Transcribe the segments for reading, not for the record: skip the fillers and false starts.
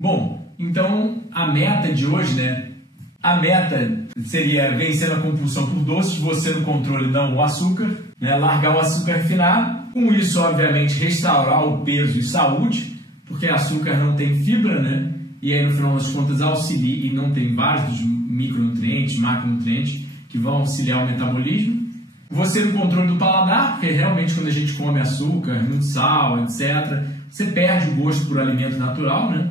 Bom, então a meta de hoje, né? A meta seria vencendo a compulsão por doces, você no controle não o açúcar, né? Largar o açúcar refinado, com isso, obviamente, restaurar o peso e saúde, porque açúcar não tem fibra, né? E aí, no final das contas, auxilia e não tem vários dos micronutrientes, macronutrientes que vão auxiliar o metabolismo. Você no controle do paladar, porque realmente quando a gente come açúcar, muito sal, etc., você perde o gosto por alimento natural, né?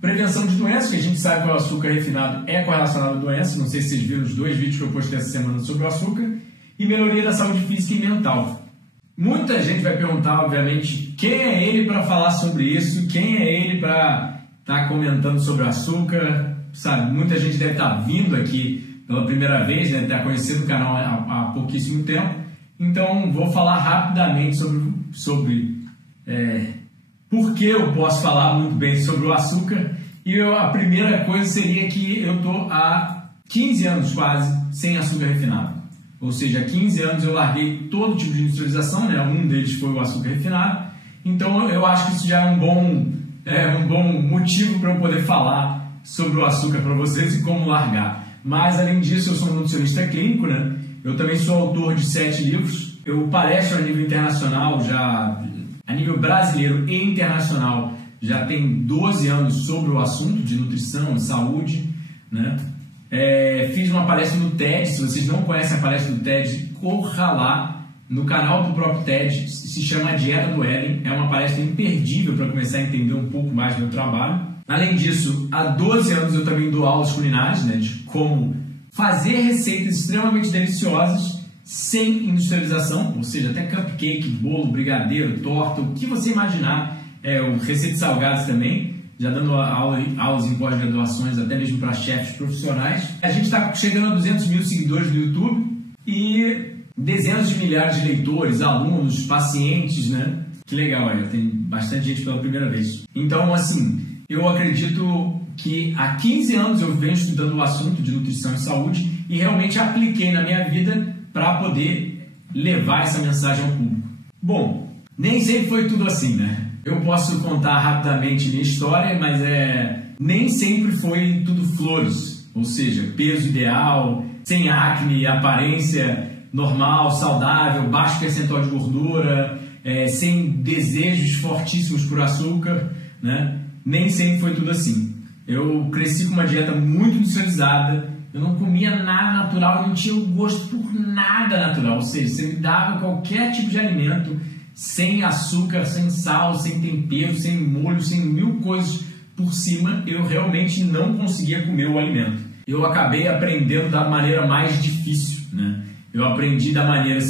Prevenção de doenças, que a gente sabe que o açúcar refinado é correlacionado a doenças, não sei se vocês viram os 2 vídeos que eu postei essa semana sobre o açúcar, e melhoria da saúde física e mental. Muita gente vai perguntar, obviamente, quem é ele para falar sobre isso, quem é ele para estar comentando sobre o açúcar, sabe? Muita gente deve estar vindo aqui pela primeira vez, né? Está conhecendo o canal há pouquíssimo tempo, então vou falar rapidamente sobre por que eu posso falar muito bem sobre o açúcar. E a primeira coisa seria que eu estou há 15 anos quase sem açúcar refinado. Ou seja, há 15 anos eu larguei todo tipo de industrialização, né? Um deles foi o açúcar refinado. Então eu acho que isso já é um bom motivo para eu poder falar sobre o açúcar para vocês e como largar. Mas além disso, eu sou um nutricionista clínico, né? Eu também sou autor de 7 livros. Eu palestro a nível internacional já... A nível brasileiro e internacional, já tem 12 anos sobre o assunto de nutrição e saúde, né? Fiz uma palestra no TED. Se vocês não conhecem a palestra do TED, corra lá no canal do próprio TED, se chama Dieta do Éden. É uma palestra imperdível para começar a entender um pouco mais do meu trabalho. Além disso, há 12 anos eu também dou aulas culinárias, né, de como fazer receitas extremamente deliciosas sem industrialização, ou seja, até cupcake, bolo, brigadeiro, torta, o que você imaginar, receitas salgadas também, já dando aulas em pós-graduações, até mesmo para chefes profissionais. A gente está chegando a 200 mil seguidores no YouTube e dezenas de milhares de leitores, alunos, pacientes, né? Que legal, olha, tem bastante gente pela primeira vez. Então, assim, eu acredito que há 15 anos eu venho estudando o assunto de nutrição e saúde e realmente apliquei na minha vida para poder levar essa mensagem ao público. Bom, nem sempre foi tudo assim, né? Eu posso contar rapidamente minha história, mas nem sempre foi tudo flores, ou seja, peso ideal, sem acne, aparência normal, saudável, baixo percentual de gordura, sem desejos fortíssimos por açúcar, né? Nem sempre foi tudo assim. Eu cresci com uma dieta muito industrializada. Eu não comia nada natural, eu não tinha o gosto por nada natural. Ou seja, você me dava qualquer tipo de alimento, sem açúcar, sem sal, sem tempero, sem molho, sem mil coisas por cima, eu realmente não conseguia comer o alimento. Eu acabei aprendendo da maneira mais difícil, né? Eu aprendi da maneira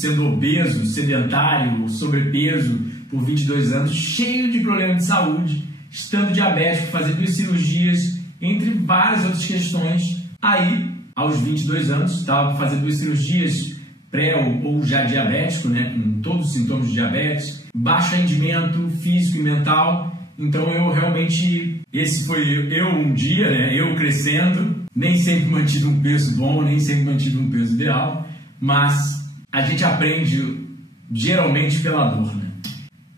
sendo obeso, sedentário, sobrepeso, por 22 anos, cheio de problemas de saúde, estando diabético, fazendo 2 cirurgias, entre várias outras questões. Aí, aos 22 anos, estava fazendo 2 cirurgias pré ou já diabético, né, com todos os sintomas de diabetes, baixo rendimento físico e mental. Então, eu realmente, esse foi eu um dia, né, eu crescendo, nem sempre mantido um peso bom, nem sempre mantido um peso ideal, mas a gente aprende geralmente pela dor, né?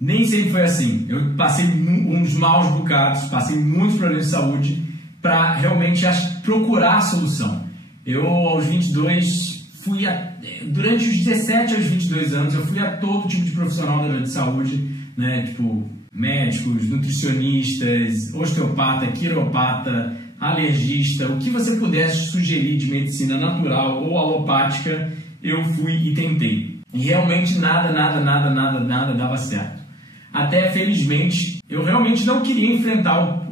Nem sempre foi assim. Eu passei uns maus bocados, passei muitos problemas de saúde para realmente procurar a solução. Eu, aos 22, durante os 17 aos 22 anos, eu fui a todo tipo de profissional da área de saúde, né? Tipo, médicos, nutricionistas, osteopata, quiropata, alergista, o que você pudesse sugerir de medicina natural ou alopática, eu fui e tentei. E realmente nada dava certo. Até, felizmente, eu realmente não queria enfrentar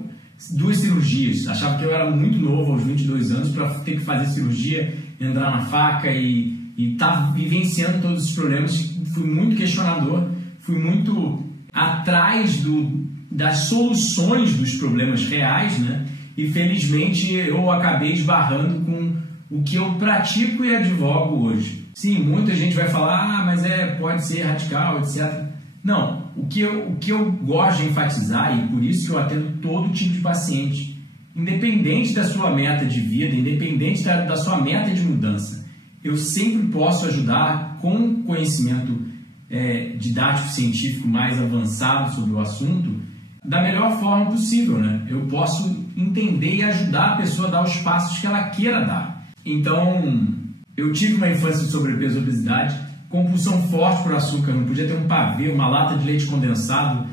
2 cirurgias. Achava que eu era muito novo, aos 22 anos, para ter que fazer cirurgia, entrar na faca e estar vivenciando todos os problemas. Fui muito questionador, fui muito atrás das soluções dos problemas reais, né? E, felizmente, eu acabei esbarrando com o que eu pratico e advogo hoje. Sim, muita gente vai falar, mas pode ser radical, etc. Não, o que eu gosto de enfatizar, e por isso que eu atendo todo tipo de paciente, independente da sua meta de vida, independente da sua meta de mudança, eu sempre posso ajudar com conhecimento didático científico mais avançado sobre o assunto, da melhor forma possível, né? Eu posso entender e ajudar a pessoa a dar os passos que ela queira dar. Então, eu tive uma infância de sobrepeso e obesidade, compulsão forte por açúcar, não podia ter um pavê, uma lata de leite condensado,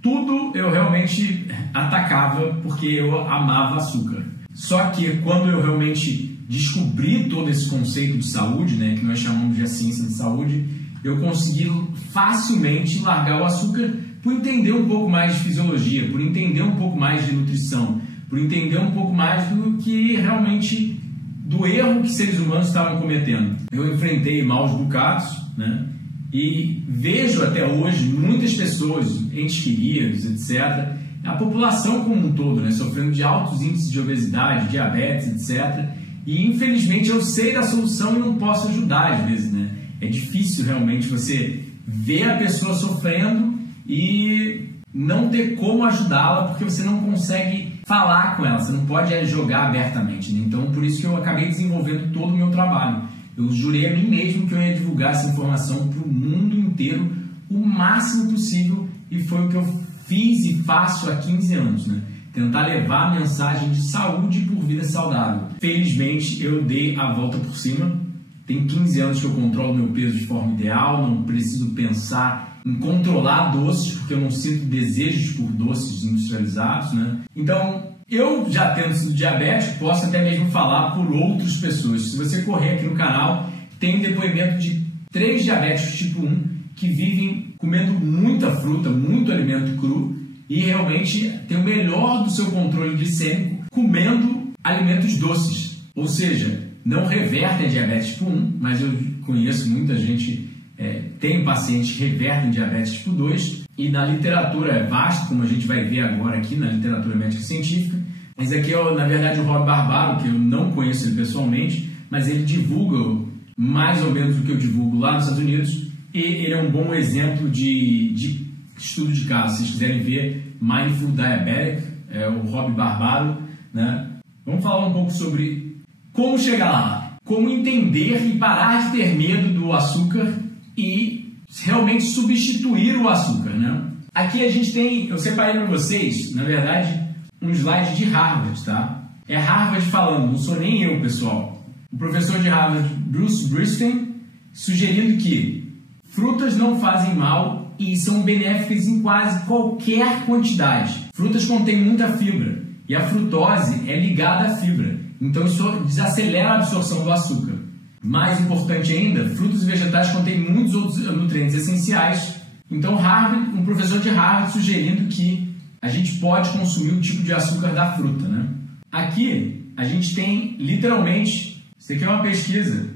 tudo eu realmente atacava porque eu amava açúcar. Só que quando eu realmente descobri todo esse conceito de saúde, né, que nós chamamos de ciência de saúde, eu consegui facilmente largar o açúcar por entender um pouco mais de fisiologia, por entender um pouco mais de nutrição, por entender um pouco mais do que realmente, do erro que seres humanos estavam cometendo. Eu enfrentei maus bocados, né? E vejo até hoje muitas pessoas, entes queridos, etc., a população como um todo, né, sofrendo de altos índices de obesidade, diabetes, etc. E infelizmente eu sei da solução e não posso ajudar às vezes, né? É difícil realmente você ver a pessoa sofrendo e não ter como ajudá-la porque você não consegue falar com ela, você não pode jogar abertamente, né? Então, por isso que eu acabei desenvolvendo todo o meu trabalho. Eu jurei a mim mesmo que eu ia divulgar essa informação para o mundo inteiro o máximo possível e foi o que eu fiz e faço há 15 anos, né? Tentar levar a mensagem de saúde por vida saudável. Felizmente, eu dei a volta por cima. Tem 15 anos que eu controlo meu peso de forma ideal, não preciso pensar em controlar doces, porque eu não sinto desejos por doces industrializados, né? Então, eu já tendo sido diabético, posso até mesmo falar por outras pessoas. Se você correr aqui no canal, tem um depoimento de 3 diabéticos tipo 1 que vivem comendo muita fruta, muito alimento cru e realmente tem o melhor do seu controle glicêmico comendo alimentos doces. Ou seja, não revertem a diabetes tipo 1, mas eu conheço muita gente, tem pacientes que revertem diabetes tipo 2 e na literatura é vasto, como a gente vai ver agora aqui na literatura médica científica. Mas aqui é, na verdade, o Rob Barbaro, que eu não conheço ele pessoalmente, mas ele divulga mais ou menos o que eu divulgo lá nos Estados Unidos e ele é um bom exemplo de estudo de caso. Se vocês quiserem ver Mindful Diabetic, é o Rob Barbaro, né? Vamos falar um pouco sobre como chegar lá, como entender e parar de ter medo do açúcar e realmente substituir o açúcar, né? Aqui a gente tem, eu separei para vocês, na verdade, um slide de Harvard, tá? É Harvard falando, não sou nem eu, pessoal. O professor de Harvard, Bruce Bristin, sugerindo que frutas não fazem mal e são benéficas em quase qualquer quantidade. Frutas contêm muita fibra e a frutose é ligada à fibra. Então isso desacelera a absorção do açúcar. Mais importante ainda, frutas e vegetais contêm muitos outros nutrientes essenciais. Então um professor de Harvard sugerindo que a gente pode consumir o tipo de açúcar da fruta, né? Aqui a gente tem literalmente, isso aqui é uma pesquisa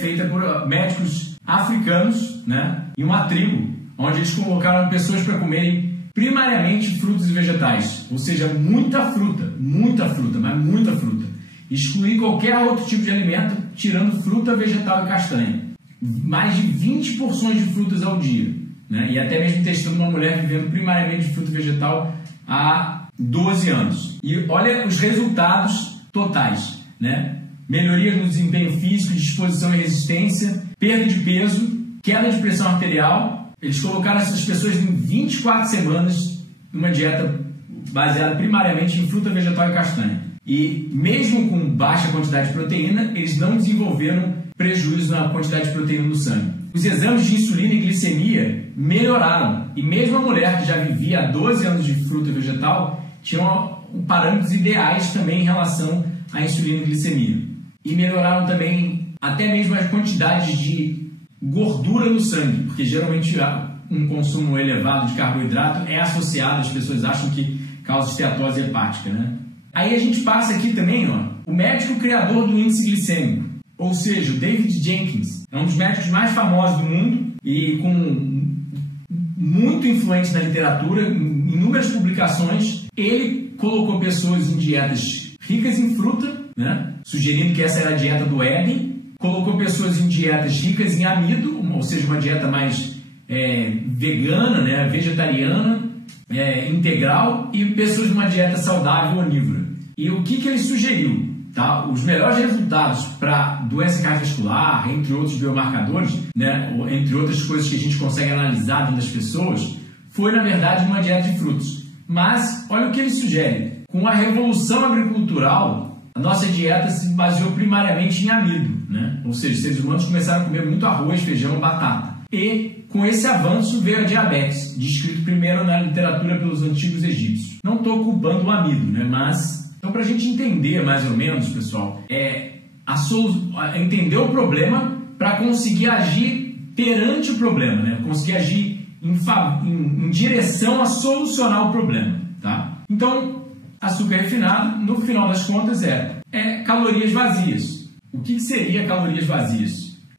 feita por médicos africanos, né? Em uma tribo, onde eles colocaram pessoas para comerem primariamente frutas e vegetais, ou seja, muita fruta, mas muita fruta. Excluir qualquer outro tipo de alimento, tirando fruta, vegetal e castanha. Mais de 20 porções de frutas ao dia, né? E até mesmo testando uma mulher vivendo primariamente de fruta e vegetal há 12 anos. E olha os resultados totais, né? Melhoria no desempenho físico, disposição e resistência, perda de peso, queda de pressão arterial. Eles colocaram essas pessoas em 24 semanas numa dieta baseada primariamente em fruta, vegetal e castanha. E mesmo com baixa quantidade de proteína, eles não desenvolveram prejuízo na quantidade de proteína no sangue. Os exames de insulina e glicemia melhoraram. E mesmo a mulher que já vivia há 12 anos de fruta e vegetal tinha parâmetros ideais também em relação à insulina e glicemia. E melhoraram também até mesmo as quantidades de gordura no sangue, porque geralmente um consumo elevado de carboidrato é associado, as pessoas acham que causa esteatose hepática, né? Aí a gente passa aqui também, ó, o médico criador do índice glicêmico, ou seja, o David Jenkins, é um dos médicos mais famosos do mundo e com muito influente na literatura, em inúmeras publicações. Ele colocou pessoas em dietas ricas em fruta, né, sugerindo que essa era a dieta do Éden, colocou pessoas em dietas ricas em amido, ou seja, uma dieta mais vegana, né, vegetariana, integral, e pessoas numa dieta saudável onívora. E o que ele sugeriu? Tá? Os melhores resultados para doença cardiovascular, entre outros biomarcadores, né, entre outras coisas que a gente consegue analisar dentro das pessoas, foi, na verdade, uma dieta de frutos. Mas olha o que ele sugere. Com a revolução agricultural, a nossa dieta se baseou primariamente em amido, né? Ou seja, os seres humanos começaram a comer muito arroz, feijão e batata. E com esse avanço veio a diabetes, descrito primeiro na literatura pelos antigos egípcios. Não estou culpando o amido, né? Mas, então, para a gente entender mais ou menos, pessoal, entender o problema para conseguir agir perante o problema, né? Conseguir agir em direção a solucionar o problema, tá? Então, açúcar refinado, no final das contas, é calorias vazias. O que seria calorias vazias?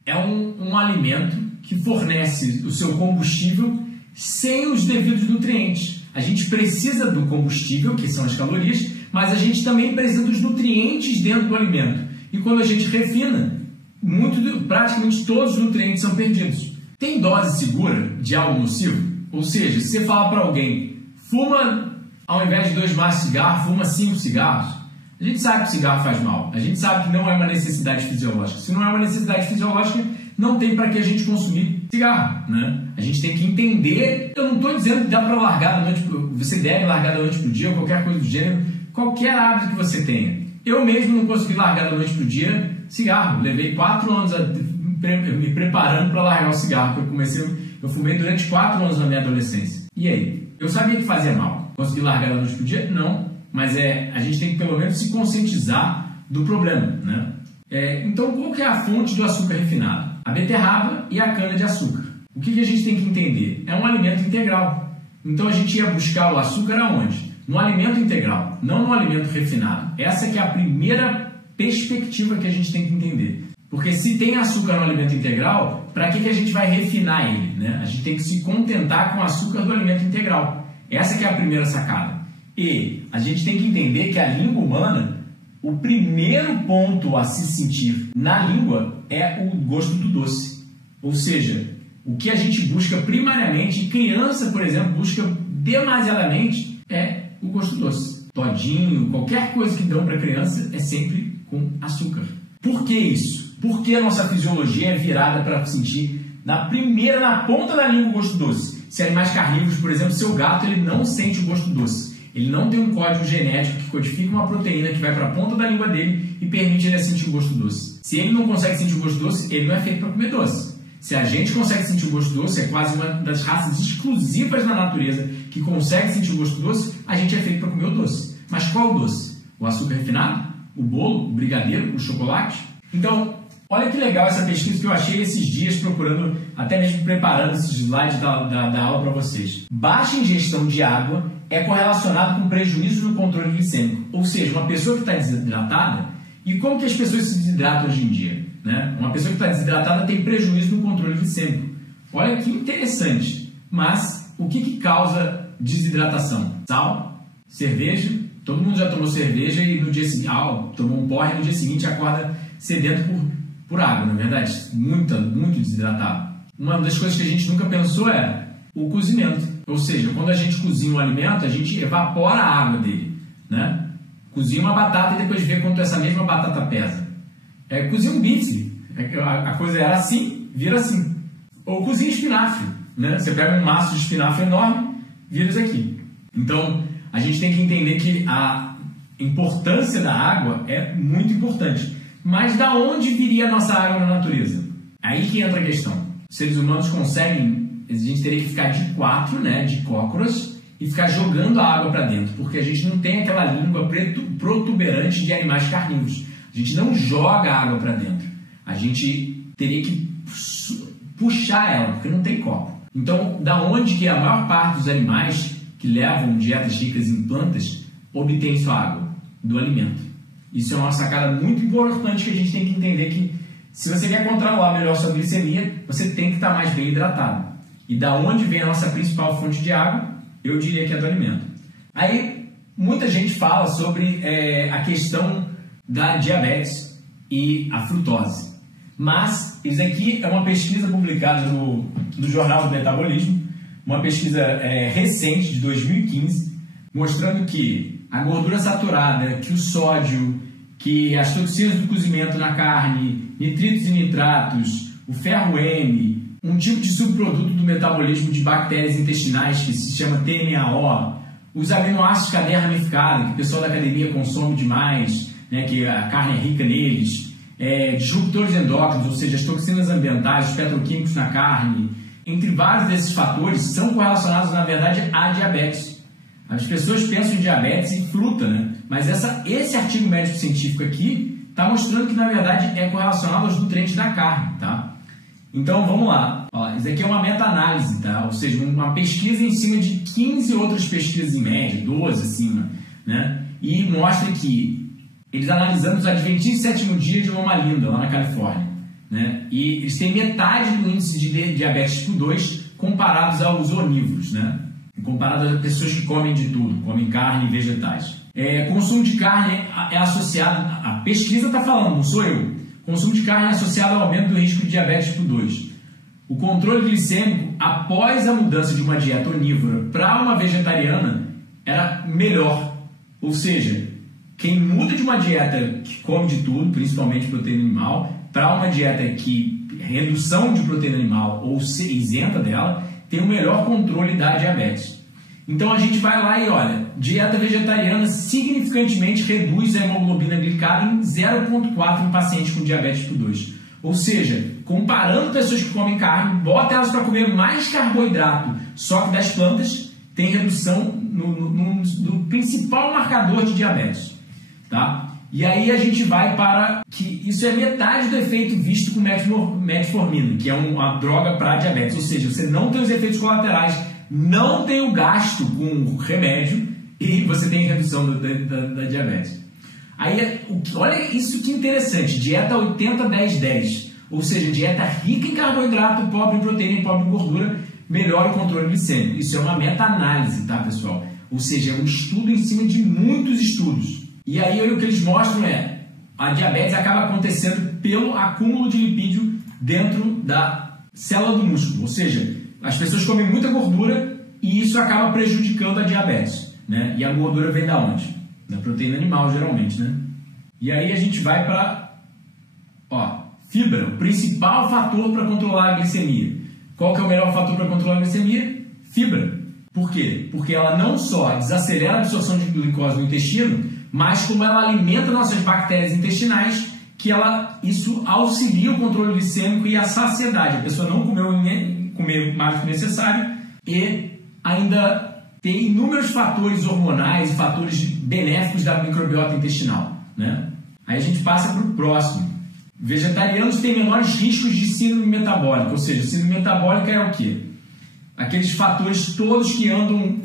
É um alimento que fornece o seu combustível sem os devidos nutrientes. A gente precisa do combustível, que são as calorias, mas a gente também precisa dos nutrientes dentro do alimento. E quando a gente refina, praticamente todos os nutrientes são perdidos. Tem dose segura de algo nocivo? Ou seja, se você falar para alguém, fuma, ao invés de 2 maços de cigarro, fuma 5 cigarros, a gente sabe que o cigarro faz mal. A gente sabe que não é uma necessidade fisiológica. Se não é uma necessidade fisiológica, não tem para que a gente consumir cigarro, né? A gente tem que entender. Eu não estou dizendo que dá para largar da noite, você deve largar da noite para o dia ou qualquer coisa do gênero, qualquer hábito que você tenha. Eu mesmo não consegui largar da noite para o dia cigarro. Levei 4 anos me preparando para largar o cigarro. Eu fumei durante 4 anos na minha adolescência. E aí? Eu sabia que fazia mal. Consegui largar da noite para o dia? Não. Mas a gente tem que pelo menos se conscientizar do problema, né? Então, qual que é a fonte do açúcar refinado? A beterraba e a cana-de-açúcar. O que a gente tem que entender? É um alimento integral. Então, a gente ia buscar o açúcar aonde? No alimento integral, não no alimento refinado. Essa que é a primeira perspectiva que a gente tem que entender. Porque se tem açúcar no alimento integral, para que a gente vai refinar ele, né? A gente tem que se contentar com o açúcar do alimento integral. Essa que é a primeira sacada. E a gente tem que entender que a língua humana, o primeiro ponto a se sentir na língua é o gosto do doce. Ou seja, o que a gente busca primariamente, criança, por exemplo, busca demasiadamente, é o gosto doce. Todinho, qualquer coisa que dão para criança é sempre com açúcar. Por que isso? Porque a nossa fisiologia é virada para sentir na ponta da língua o gosto doce. Se animais carnívoros, por exemplo, seu gato, ele não sente o gosto doce. Ele não tem um código genético que codifica uma proteína que vai para a ponta da língua dele e permite ele sentir o gosto doce. Se ele não consegue sentir o gosto doce, ele não é feito para comer doce. Se a gente consegue sentir o gosto doce, é quase uma das raças exclusivas na natureza que consegue sentir o gosto doce, a gente é feito para comer o doce. Mas qual o doce? O açúcar refinado? O bolo? O brigadeiro? O chocolate? Então, olha que legal essa pesquisa que eu achei esses dias procurando, até mesmo preparando esses slides da aula para vocês. Baixa ingestão de água é correlacionado com prejuízo no controle glicêmico. Ou seja, uma pessoa que está desidratada, e como que as pessoas se desidratam hoje em dia? Né? Uma pessoa que está desidratada tem prejuízo no controle glicêmico. Olha que interessante. Mas o que causa desidratação? Sal, cerveja. Todo mundo já tomou cerveja e no dia seguinte, tomou um porre e no dia seguinte acorda sedento por água, não é verdade? Muito desidratado. Uma das coisas que a gente nunca pensou é o cozimento. Ou seja, quando a gente cozinha um alimento, a gente evapora a água dele, né? Cozinha uma batata e depois vê quanto essa mesma batata pesa. Cozinha um bife. A coisa era assim, vira assim. Ou cozinha espinafre, né? Você pega um maço de espinafre enorme, vira isso aqui. Então, a gente tem que entender que a importância da água é muito importante. Mas da onde viria a nossa água na natureza? Aí que entra a questão. Os seres humanos conseguem, a gente teria que ficar de 4, né, de cócoras, e ficar jogando a água para dentro, porque a gente não tem aquela língua protuberante de animais carnívoros. A gente não joga a água para dentro. A gente teria que puxar ela, porque não tem copo. Então, da onde que a maior parte dos animais que levam dietas ricas em plantas obtém sua água? Do alimento. Isso é uma sacada muito importante que a gente tem que entender que se você quer controlar melhor sua glicemia, você tem que estar mais bem hidratado. E da onde vem a nossa principal fonte de água? Eu diria que é do alimento. Aí, muita gente fala sobre a questão da diabetes e a frutose. Mas, isso aqui é uma pesquisa publicada no Jornal do Metabolismo, uma pesquisa recente, de 2015, mostrando que a gordura saturada, que o sódio, que as toxinas do cozimento na carne, nitritos e nitratos, o ferro M, um tipo de subproduto do metabolismo de bactérias intestinais que se chama TMAO, os aminoácidos cadeia ramificada, que o pessoal da academia consome demais, né, que a carne é rica neles, disruptores endócrinos, ou seja, as toxinas ambientais, os petroquímicos na carne, entre vários desses fatores, são correlacionados, na verdade, à diabetes. As pessoas pensam em diabetes e fruta, né? Mas esse artigo médico-científico aqui está mostrando que, na verdade, é correlacionado aos nutrientes da carne, tá? Então, vamos lá. Ó, isso aqui é uma meta-análise, tá? Ou seja, uma pesquisa em cima de 15 outras pesquisas em média, 12 acima, né? E mostra que eles analisando os adventistas sétimo dia de Loma Linda, lá na Califórnia, né? E eles têm metade do índice de diabetes tipo 2 comparados aos onívoros, né? Comparado a pessoas que comem de tudo, comem carne e vegetais. Consumo de carne é associado, a pesquisa está falando, não sou eu, consumo de carne é associado ao aumento do risco de diabetes tipo 2. O controle glicêmico, após a mudança de uma dieta onívora para uma vegetariana, era melhor. Ou seja, quem muda de uma dieta que come de tudo, principalmente proteína animal, para uma dieta que redução de proteína animal ou se isenta dela, tem um melhor controle da diabetes. Então a gente vai lá e olha, dieta vegetariana significantemente reduz a hemoglobina glicada em 0,4 em pacientes com diabetes tipo 2. Ou seja, comparando pessoas que comem carne, bota elas para comer mais carboidrato, só que das plantas, tem redução no principal marcador de diabetes. Tá? E aí a gente vai para que isso é metade do efeito visto com metformina, que é uma droga para diabetes. Ou seja, você não tem os efeitos colaterais, não tem o gasto com remédio e você tem redução da diabetes. Aí, olha isso que interessante, dieta 80-10-10, ou seja, dieta rica em carboidrato, pobre em proteína e pobre em gordura, melhora o controle glicêmico. Isso é uma meta-análise, tá, pessoal? Ou seja, é um estudo em cima de muitos estudos. E aí o que eles mostram é a diabetes acaba acontecendo pelo acúmulo de lipídio dentro da célula do músculo. Ou seja, as pessoas comem muita gordura e isso acaba prejudicando a diabetes, né? E a gordura vem da onde? Da proteína animal, geralmente, né? E aí a gente vai para fibra, o principal fator para controlar a glicemia. Qual que é o melhor fator para controlar a glicemia? Fibra. Por quê? Porque ela não só desacelera a absorção de glicose no intestino, mas como ela alimenta nossas bactérias intestinais, que isso auxilia o controle glicêmico e a saciedade. A pessoa não comeu mais do que necessário e ainda tem inúmeros fatores hormonais e fatores benéficos da microbiota intestinal, né? Aí a gente passa para o próximo. Vegetarianos têm menores riscos de síndrome metabólica, ou seja, síndrome metabólica é o quê? Aqueles fatores todos que andam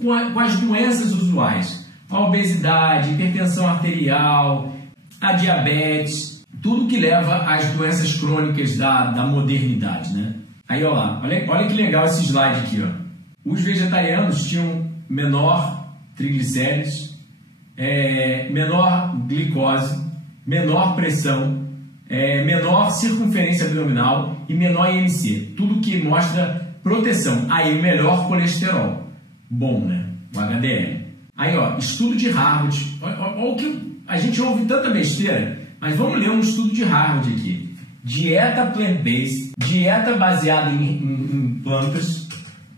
com as doenças usuais. A obesidade, hipertensão arterial, a diabetes, tudo que leva às doenças crônicas da modernidade, né? Aí, olha que legal esse slide aqui, ó. Os vegetarianos tinham menor triglicéridos, menor glicose, menor pressão, menor circunferência abdominal e menor IMC. Tudo que mostra proteção. Aí, o melhor colesterol. Bom, né? O HDL. Aí, estudo de Harvard. Olha o que a gente ouve tanta besteira, mas vamos ler um estudo de Harvard aqui. Dieta plant-based, dieta baseada em plantas,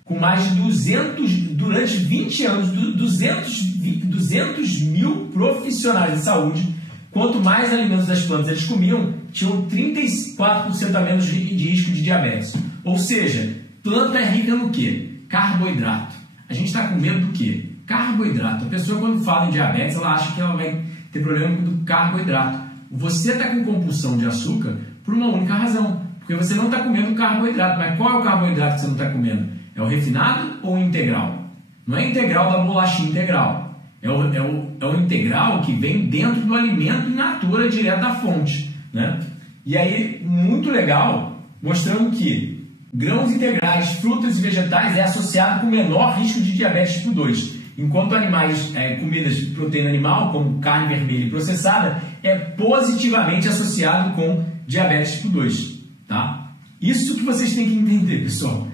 com mais de 200, durante 20 anos, 200 mil profissionais de saúde. Quanto mais alimentos das plantas eles comiam, tinham 34% a menos de risco de diabetes. Ou seja, planta é rica no quê? Carboidrato. A gente está com medo do quê? Carboidrato. A pessoa, quando fala em diabetes, ela acha que ela vai ter problema com carboidrato. Você está com compulsão de açúcar por uma única razão, porque você não está comendo carboidrato. Mas qual é o carboidrato que você não está comendo? É o refinado ou o integral? Não é integral da bolachinha integral. É o integral que vem dentro do alimento in natura, direto da fonte, né? E aí, muito legal, mostrando que grãos integrais, frutas e vegetais é associado com menor risco de diabetes tipo 2. Enquanto animais, comidas de proteína animal, como carne vermelha e processada, é positivamente associado com diabetes tipo 2. Tá? Isso que vocês têm que entender, pessoal.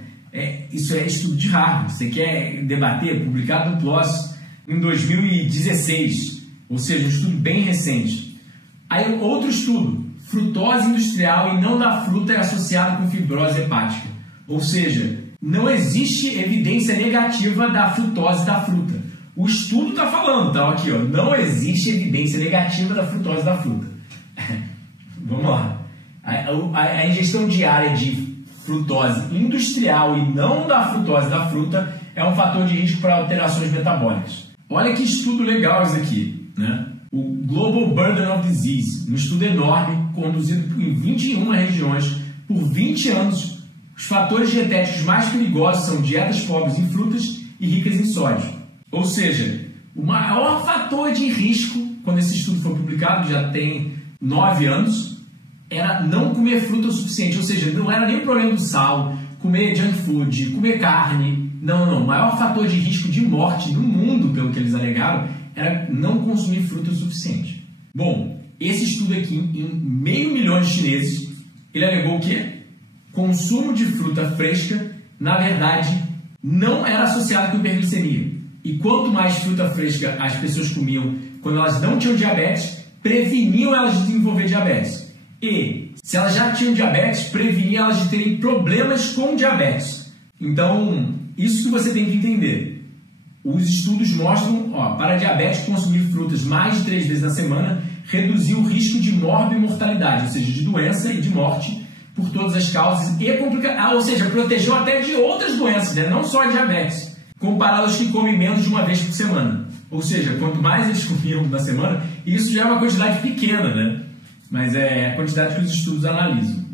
Isso é estudo de Harvard. Você quer debater? Publicado no PLOS em 2016. Ou seja, um estudo bem recente. Aí outro estudo. Frutose industrial e não da fruta é associado com fibrose hepática. Ou seja, não existe evidência negativa da frutose da fruta. O estudo está falando, tá? Aqui, ó, não existe evidência negativa da frutose da fruta. Vamos lá. A ingestão diária de frutose industrial e não da frutose da fruta é um fator de risco para alterações metabólicas. Olha que estudo legal isso aqui, né? O Global Burden of Disease, um estudo enorme, conduzido em 21 regiões por 20 anos. Os fatores dietéticos mais perigosos são dietas pobres em frutas e ricas em sódio. Ou seja, o maior fator de risco, quando esse estudo foi publicado, já tem 9 anos, era não comer fruta o suficiente. Ou seja, não era nem o problema do sal, comer junk food, comer carne. Não. O maior fator de risco de morte no mundo, pelo que eles alegaram, era não consumir fruta o suficiente. Bom, esse estudo aqui, em 500 mil de chineses, ele alegou o quê? Consumo de fruta fresca, na verdade, não era associado com hiperglicemia. E quanto mais fruta fresca as pessoas comiam quando elas não tinham diabetes, preveniam elas de desenvolver diabetes. E, se elas já tinham diabetes, prevenia elas de terem problemas com diabetes. Então, isso que você tem que entender. Os estudos mostram, para diabetes, consumir frutas mais de 3 vezes na semana reduziu o risco de morbimortalidade, ou seja, de doença e de morte por todas as causas e ou seja, protegeu até de outras doenças, né? Não só a diabetes, comparado aos que comem menos de uma vez por semana. Ou seja, quanto mais eles comiam na semana, isso já é uma quantidade pequena, né? Mas é a quantidade que os estudos analisam.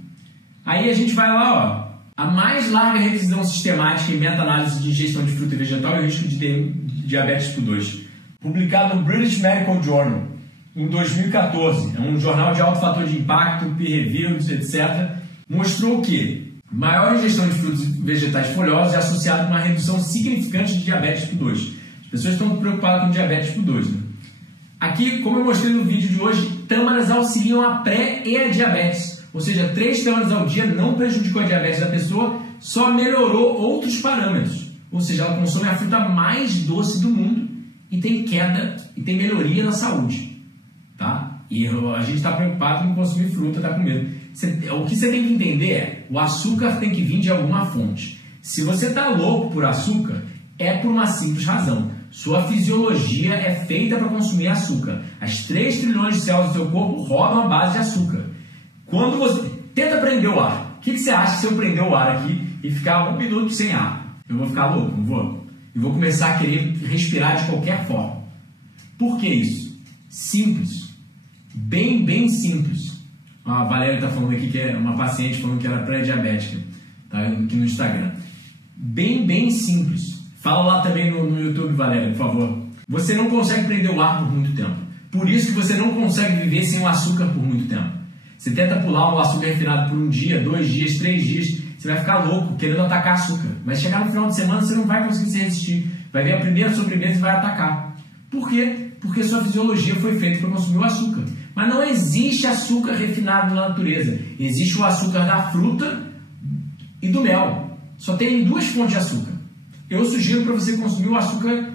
Aí a gente vai lá, a mais larga revisão sistemática e meta-análise de ingestão de fruta e vegetal e o risco de ter diabetes tipo 2, publicado no British Medical Journal em 2014, é um jornal de alto fator de impacto, peer-reviewed, etc., mostrou que maior ingestão de frutos e vegetais folhosos é associado com uma redução significante de diabetes tipo 2. As pessoas estão preocupadas com diabetes tipo 2, né? Aqui, como eu mostrei no vídeo de hoje, tâmaras auxiliam a pré e a diabetes. Ou seja, 3 tâmaras ao dia não prejudicou a diabetes da pessoa, só melhorou outros parâmetros. Ou seja, ela consome a fruta mais doce do mundo e tem queda e tem melhoria na saúde. Tá? E a gente está preocupado em consumir fruta, está com medo. O que você tem que entender é, o açúcar tem que vir de alguma fonte. Se você está louco por açúcar, é por uma simples razão. Sua fisiologia é feita para consumir açúcar. As 3 trilhões de células do seu corpo rodam à base de açúcar. Quando você tenta prender o ar, o que você acha se eu prender o ar aqui e ficar 1 minuto sem ar? Eu vou ficar louco, não vou? Eu vou começar a querer respirar de qualquer forma. Por que isso? Simples. Bem simples. A Valéria está falando aqui que é uma paciente falando que era pré-diabética, tá? Aqui no Instagram. Bem simples. Fala lá também no YouTube, Valéria, por favor. Você não consegue prender o ar por muito tempo. Por isso que você não consegue viver sem o açúcar por muito tempo. Você tenta pular o açúcar refinado por 1 dia, 2 dias, 3 dias, você vai ficar louco, querendo atacar açúcar. Mas chegar no final de semana, você não vai conseguir se resistir. Vai ver a primeira sobremesa e vai atacar. Por quê? Porque sua fisiologia foi feita para consumir o açúcar. Mas não existe açúcar refinado na natureza. Existe o açúcar da fruta e do mel. Só tem 2 fontes de açúcar. Eu sugiro para você consumir o açúcar,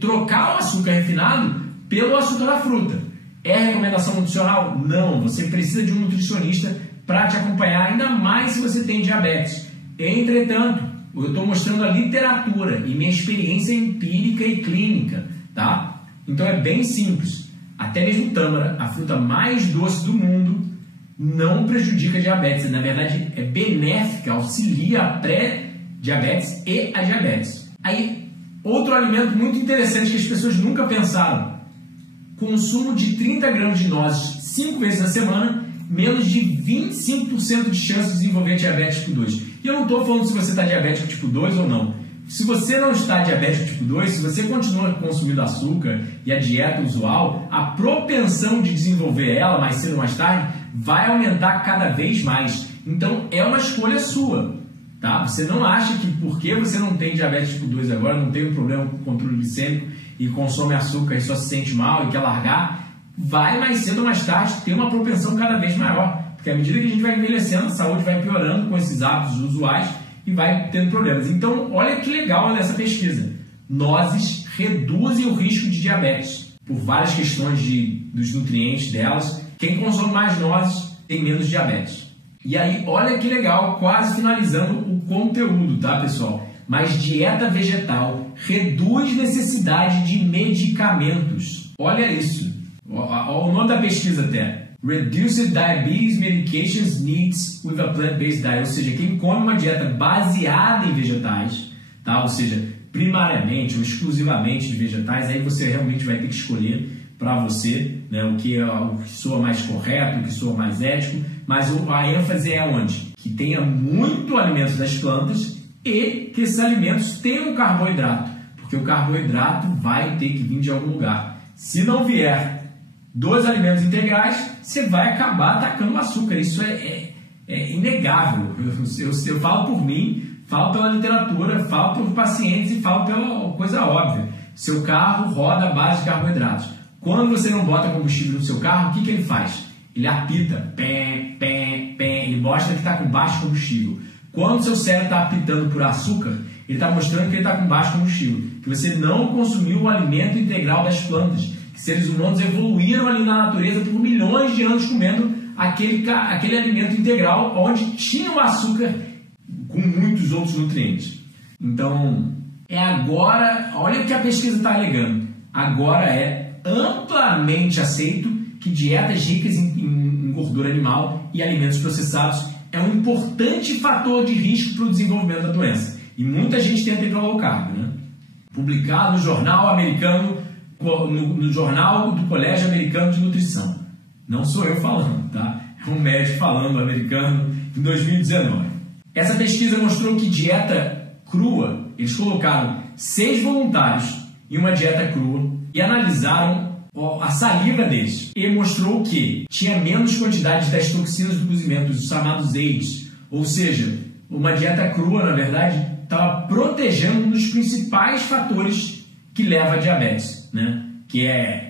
trocar o açúcar refinado pelo açúcar da fruta. É recomendação nutricional? Não. Você precisa de um nutricionista para te acompanhar, ainda mais se você tem diabetes. Entretanto, eu estou mostrando a literatura e minha experiência empírica e clínica, tá? Então é bem simples. Até mesmo tâmara, a fruta mais doce do mundo, não prejudica a diabetes. Na verdade, é benéfica, auxilia a pré-diabetes e a diabetes. Aí, outro alimento muito interessante que as pessoas nunca pensaram. Consumo de 30 gramas de nozes 5 vezes na semana, menos de 25% de chance de desenvolver diabetes tipo 2. E eu não estou falando se você está diabético tipo 2 ou não. Se você não está diabético tipo 2, se você continua consumindo açúcar e a dieta usual, a propensão de desenvolver ela mais cedo ou mais tarde vai aumentar cada vez mais. Então, é uma escolha sua. Tá? Você não acha que porque você não tem diabetes tipo 2 agora, não tem um problema com o controle glicêmico e consome açúcar e só se sente mal e quer largar, vai mais cedo ou mais tarde ter uma propensão cada vez maior. Porque à medida que a gente vai envelhecendo, a saúde vai piorando com esses hábitos usuais e vai tendo problemas. Então, olha que legal nessa pesquisa. Nozes reduzem o risco de diabetes por várias questões dos nutrientes delas. Quem consome mais nozes tem menos diabetes. E aí, olha que legal, quase finalizando o conteúdo, tá, pessoal? Mas dieta vegetal reduz necessidade de medicamentos. Olha isso. O nome da pesquisa até. Reduced Diabetes Medications Needs with a Plant-Based Diet. Ou seja, quem come uma dieta baseada em vegetais, tá? Ou seja, primariamente ou exclusivamente de vegetais, aí você realmente vai ter que escolher para você, né, o que soa mais correto, o que soa mais ético, mas a ênfase é onde? Que tenha muito alimento das plantas e que esses alimentos tenham carboidrato, porque o carboidrato vai ter que vir de algum lugar. Se não vier dos alimentos integrais, você vai acabar atacando o açúcar. Isso é inegável. Eu falo por mim, falo pela literatura, falo por pacientes e falo pela coisa óbvia. Seu carro roda à base de carboidratos. Quando você não bota combustível no seu carro, o que ele faz? Ele apita, pé, pé, pé, ele mostra que está com baixo combustível. Quando o seu cérebro está apitando por açúcar, ele está mostrando que ele está com baixo combustível, que você não consumiu o alimento integral das plantas, que seres humanos evoluíram ali na natureza por milhões de anos comendo aquele alimento integral, onde tinha o açúcar com muitos outros nutrientes. Então, agora, olha o que a pesquisa está alegando, agora amplamente aceito que dietas ricas em gordura animal e alimentos processados é um importante fator de risco para o desenvolvimento da doença. E muita gente tenta ir para o low carb, né? Publicado no jornal americano, no jornal do Colégio Americano de Nutrição. Não sou eu falando, tá? É um médico falando americano em 2019. Essa pesquisa mostrou que dieta crua, eles colocaram 6 voluntários em uma dieta crua e analisaram a saliva deles e mostrou que tinha menos quantidade das toxinas do cozimento, os chamados AIDS. Ou seja, uma dieta crua, na verdade, estava protegendo um dos principais fatores que leva a diabetes, né? Que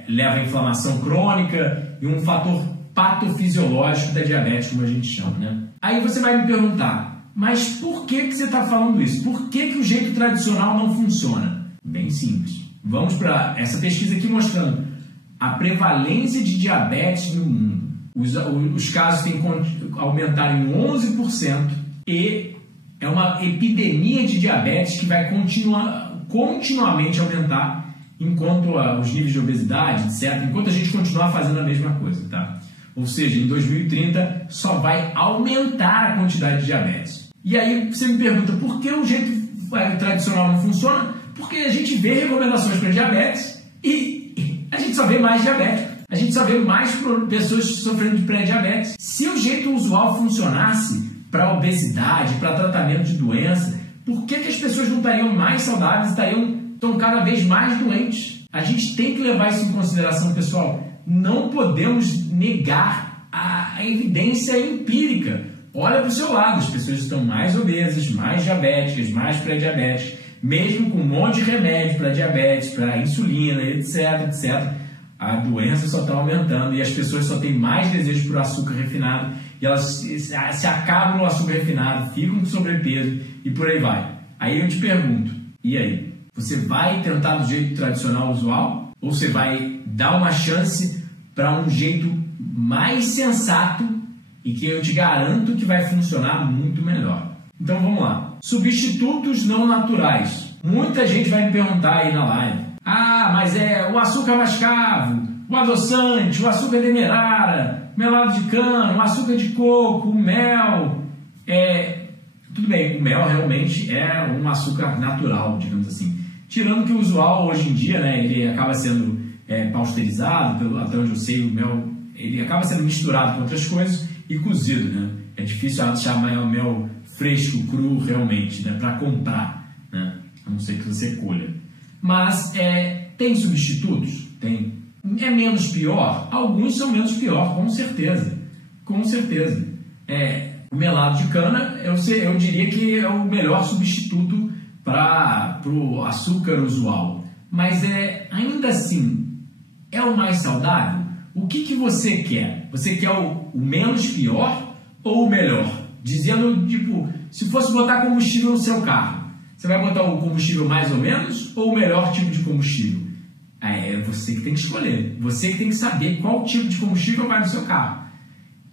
leva a inflamação crônica e um fator patofisiológico da diabetes, como a gente chama, né? Aí você vai me perguntar, mas por que você está falando isso? Por que o jeito tradicional não funciona? Bem simples. Vamos para essa pesquisa aqui mostrando a prevalência de diabetes no mundo. Os casos têm aumentado em 11% e é uma epidemia de diabetes que vai continuamente aumentar enquanto os níveis de obesidade, etc., enquanto a gente continuar fazendo a mesma coisa, tá? Ou seja, em 2030 só vai aumentar a quantidade de diabetes. E aí você me pergunta, por que o jeito tradicional não funciona? Porque a gente vê recomendações para diabetes e a gente só vê mais diabético. A gente só vê mais pessoas sofrendo de pré-diabetes. Se o jeito usual funcionasse para obesidade, para tratamento de doença, por que as pessoas não estariam mais saudáveis, estão cada vez mais doentes? A gente tem que levar isso em consideração, pessoal. Não podemos negar a evidência empírica. Olha para o seu lado, as pessoas estão mais obesas, mais diabéticas, mais pré-diabéticas, mesmo com um monte de remédio para diabetes, para insulina, etc, etc. A doença só está aumentando e as pessoas só têm mais desejo por açúcar refinado e elas se acabam no açúcar refinado, ficam com sobrepeso e por aí vai. Aí eu te pergunto, e aí? Você vai tentar do jeito tradicional usual ou você vai dar uma chance para um jeito mais sensato e que eu te garanto que vai funcionar muito melhor? Então vamos lá. Substitutos não naturais. Muita gente vai me perguntar aí na live. Ah, mas o açúcar mascavo, o adoçante, o açúcar demerara, melado de cana, o açúcar de coco, o mel. Tudo bem, o mel realmente é um açúcar natural, digamos assim. Tirando que o usual hoje em dia, né, ele acaba sendo pasteurizado, até onde eu sei, o mel ele acaba sendo misturado com outras coisas e cozido, né? É difícil achar mel fresco, cru, realmente, né, para comprar, né? A não ser que você colha. Mas tem substitutos? Tem. É menos pior? Alguns são menos pior, com certeza. Com certeza. O melado de cana, eu diria que é o melhor substituto para o açúcar usual. Mas ainda assim, é o mais saudável? O que você quer? Você quer o menos pior ou o melhor? Dizendo, tipo, se fosse botar combustível no seu carro, você vai botar o combustível mais ou menos ou o melhor tipo de combustível? É você que tem que escolher. Você que tem que saber qual tipo de combustível vai no seu carro.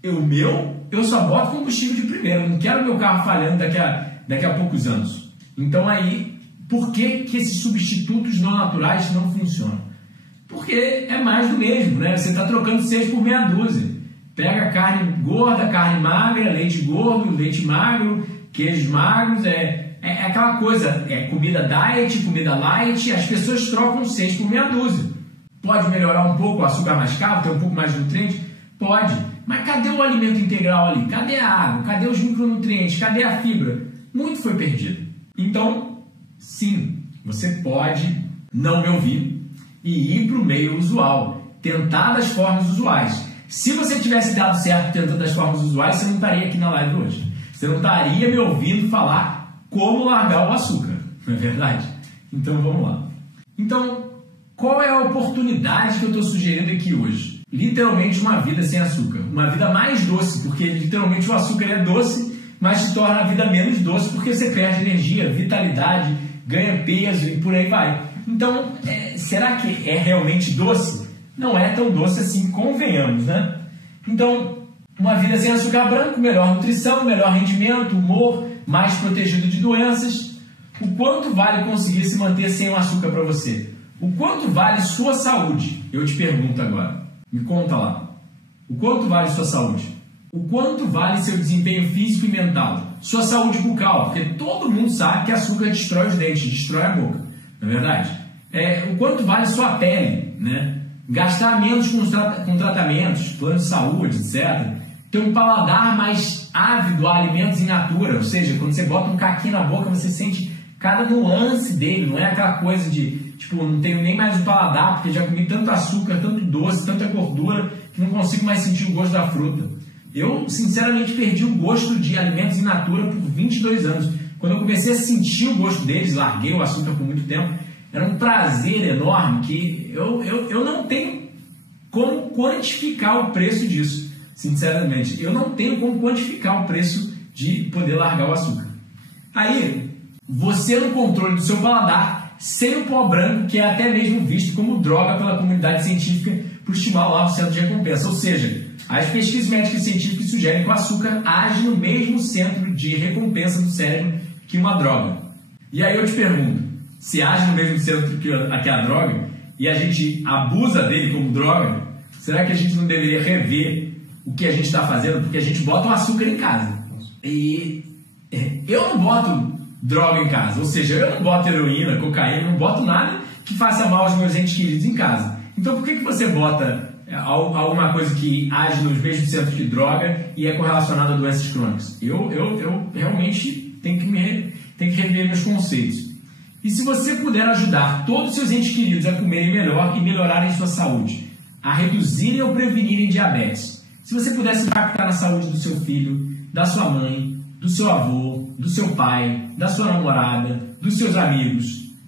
O meu eu só boto combustível de primeira, eu não quero meu carro falhando daqui a poucos anos. Então aí, por que esses substitutos não naturais não funcionam? Porque é mais do mesmo, né? Você está trocando 6 por meia dúzia. Pega carne gorda, carne magra, leite gordo, leite magro, queijos magros, é aquela coisa, comida diet, comida light, as pessoas trocam 6 por meia dúzia. Pode melhorar um pouco o açúcar mascavo, ter um pouco mais de nutrientes? Pode. Mas cadê o alimento integral ali? Cadê a água? Cadê os micronutrientes? Cadê a fibra? Muito foi perdido. Então, sim, você pode não me ouvir e ir para o meio usual, tentar das formas usuais. Se você tivesse dado certo tentando das formas usuais, você não estaria aqui na live hoje. Você não estaria me ouvindo falar como largar o açúcar, não é verdade? Então vamos lá. Então, qual é a oportunidade que eu estou sugerindo aqui hoje? Literalmente uma vida sem açúcar, uma vida mais doce, porque literalmente o açúcar é doce, mas te torna a vida menos doce porque você perde energia, vitalidade, ganha peso e por aí vai. Então, será que é realmente doce? Não é tão doce assim, convenhamos, né? Então, uma vida sem açúcar branco, melhor nutrição, melhor rendimento, humor, mais protegido de doenças. O quanto vale conseguir se manter sem o açúcar para você? O quanto vale sua saúde? Eu te pergunto agora. Me conta lá. O quanto vale sua saúde? O quanto vale seu desempenho físico e mental? Sua saúde bucal, porque todo mundo sabe que açúcar destrói os dentes, destrói a boca, não é verdade? O quanto vale sua pele, né? Gastar menos com tratamentos, planos de saúde, etc. Ter um paladar mais ávido a alimentos in natura, ou seja, quando você bota um caquinho na boca, você sente cada nuance dele, não é aquela coisa de, tipo, não tenho nem mais o paladar, porque já comi tanto açúcar, tanto doce, tanta gordura, que não consigo mais sentir o gosto da fruta. Eu, sinceramente, perdi o gosto de alimentos in natura por 22 anos. Quando eu comecei a sentir o gosto deles, larguei o açúcar por muito tempo, era um prazer enorme que eu não tenho como quantificar o preço disso, sinceramente. Eu não tenho como quantificar o preço de poder largar o açúcar. Aí, você no controle do seu paladar, sem o pó branco, que é até mesmo visto como droga pela comunidade científica por estimular o centro de recompensa. Ou seja, as pesquisas médicas e científicas sugerem que o açúcar age no mesmo centro de recompensa do cérebro que uma droga. E aí eu te pergunto, se age no mesmo centro que a droga e a gente abusa dele como droga, será que a gente não deveria rever o que a gente está fazendo? Porque a gente bota o açúcar em casa. E eu não boto droga em casa, ou seja, eu não boto heroína, cocaína, eu não boto nada que faça mal aos meus entes queridos em casa. Então por que você bota alguma coisa que age nos mesmos centros que droga e é correlacionada a doenças crônicas? Eu realmente tenho que rever meus conceitos. E se você puder ajudar todos os seus entes queridos a comerem melhor e melhorarem sua saúde, a reduzirem ou prevenirem diabetes, se você pudesse impactar na saúde do seu filho, da sua mãe, do seu avô, do seu pai, da sua namorada, dos seus amigos,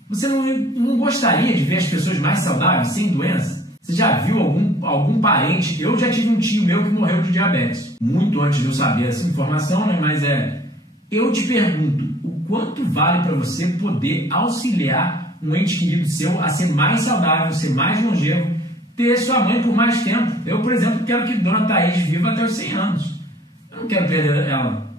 você não gostaria de ver as pessoas mais saudáveis, sem doença? Você já viu algum parente? Eu já tive um tio meu que morreu de diabetes, muito antes de eu saber essa informação, né? Mas eu te pergunto, o quanto vale para você poder auxiliar um ente querido seu a ser mais saudável, ser mais longevo, ter sua mãe por mais tempo? Eu, por exemplo, quero que Dona Thaís viva até os 100 anos. Eu não quero perder ela.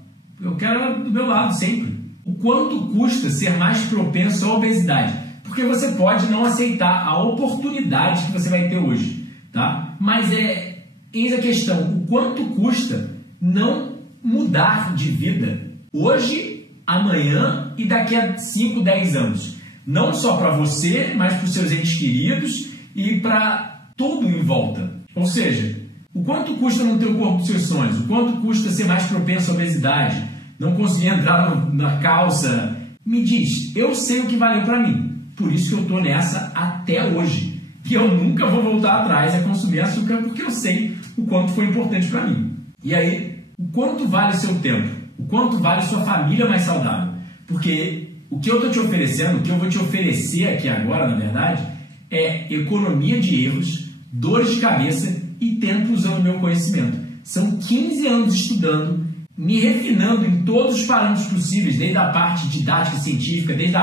Eu quero ela do meu lado sempre. O quanto custa ser mais propenso à obesidade? Porque você pode não aceitar a oportunidade que você vai ter hoje, tá? Mas eis a questão, o quanto custa não mudar de vida hoje, amanhã e daqui a 5, 10 anos. Não só para você, mas para os seus entes queridos e para tudo em volta. Ou seja, o quanto custa não ter o corpo dos seus sonhos? O quanto custa ser mais propenso à obesidade? Não conseguir entrar na calça? Me diz, eu sei o que valeu para mim. Por isso que eu estou nessa até hoje. Que eu nunca vou voltar atrás a consumir açúcar porque eu sei o quanto foi importante para mim. E aí, o quanto vale seu tempo? O quanto vale sua família mais saudável? Porque o que eu estou te oferecendo, o que eu vou te oferecer aqui agora, na verdade, é economia de erros, dores de cabeça e tempo usando o meu conhecimento. São 15 anos estudando, me refinando em todos os parâmetros possíveis, desde a parte didática científica, desde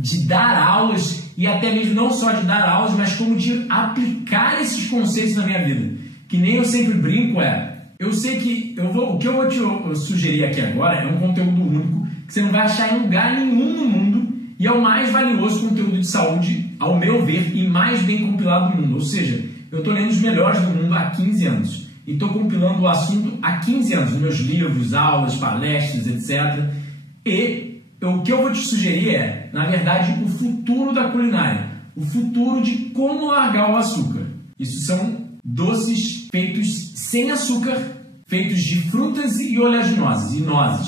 de dar aulas e até mesmo não só de dar aulas, mas como de aplicar esses conceitos na minha vida. Que nem eu sempre brinco Eu sei que o que eu vou te sugerir aqui agora é um conteúdo único que você não vai achar em lugar nenhum no mundo e é o mais valioso conteúdo de saúde, ao meu ver, e mais bem compilado do mundo. Ou seja, eu estou lendo os melhores do mundo há 15 anos e estou compilando o assunto há 15 anos, nos meus livros, aulas, palestras, etc. E o que eu vou te sugerir é, na verdade, o futuro da culinária, o futuro de como largar o açúcar. Isso são doces feitos sem açúcar, feitos de frutas e oleaginosas, e nozes.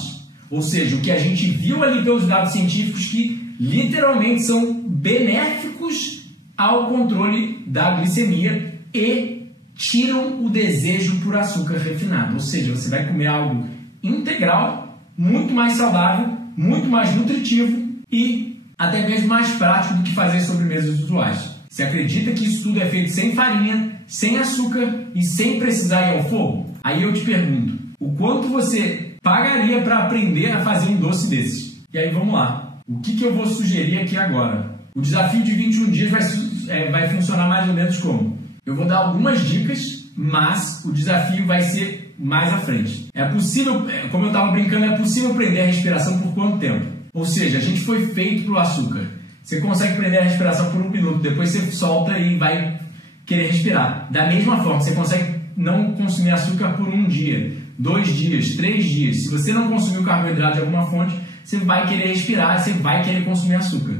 Ou seja, o que a gente viu ali pelos dados científicos que literalmente são benéficos ao controle da glicemia e tiram o desejo por açúcar refinado. Ou seja, você vai comer algo integral, muito mais saudável, muito mais nutritivo e até mesmo mais prático do que fazer sobremesas usuais. Você acredita que isso tudo é feito sem farinha, sem açúcar e sem precisar ir ao fogo? Aí eu te pergunto, o quanto você pagaria para aprender a fazer um doce desses? E aí vamos lá. O que eu vou sugerir aqui agora? O desafio de 21 dias vai funcionar mais ou menos como? Eu vou dar algumas dicas, mas o desafio vai ser mais à frente. É possível, como eu estava brincando, é possível prender a respiração por quanto tempo? Ou seja, a gente foi feito para o açúcar. Você consegue prender a respiração por 1 minuto, depois você solta e vai querer respirar. Da mesma forma, você consegue não consumir açúcar por 1 dia, 2 dias, 3 dias. Se você não consumir o carboidrato de alguma fonte, você vai querer respirar, você vai querer consumir açúcar.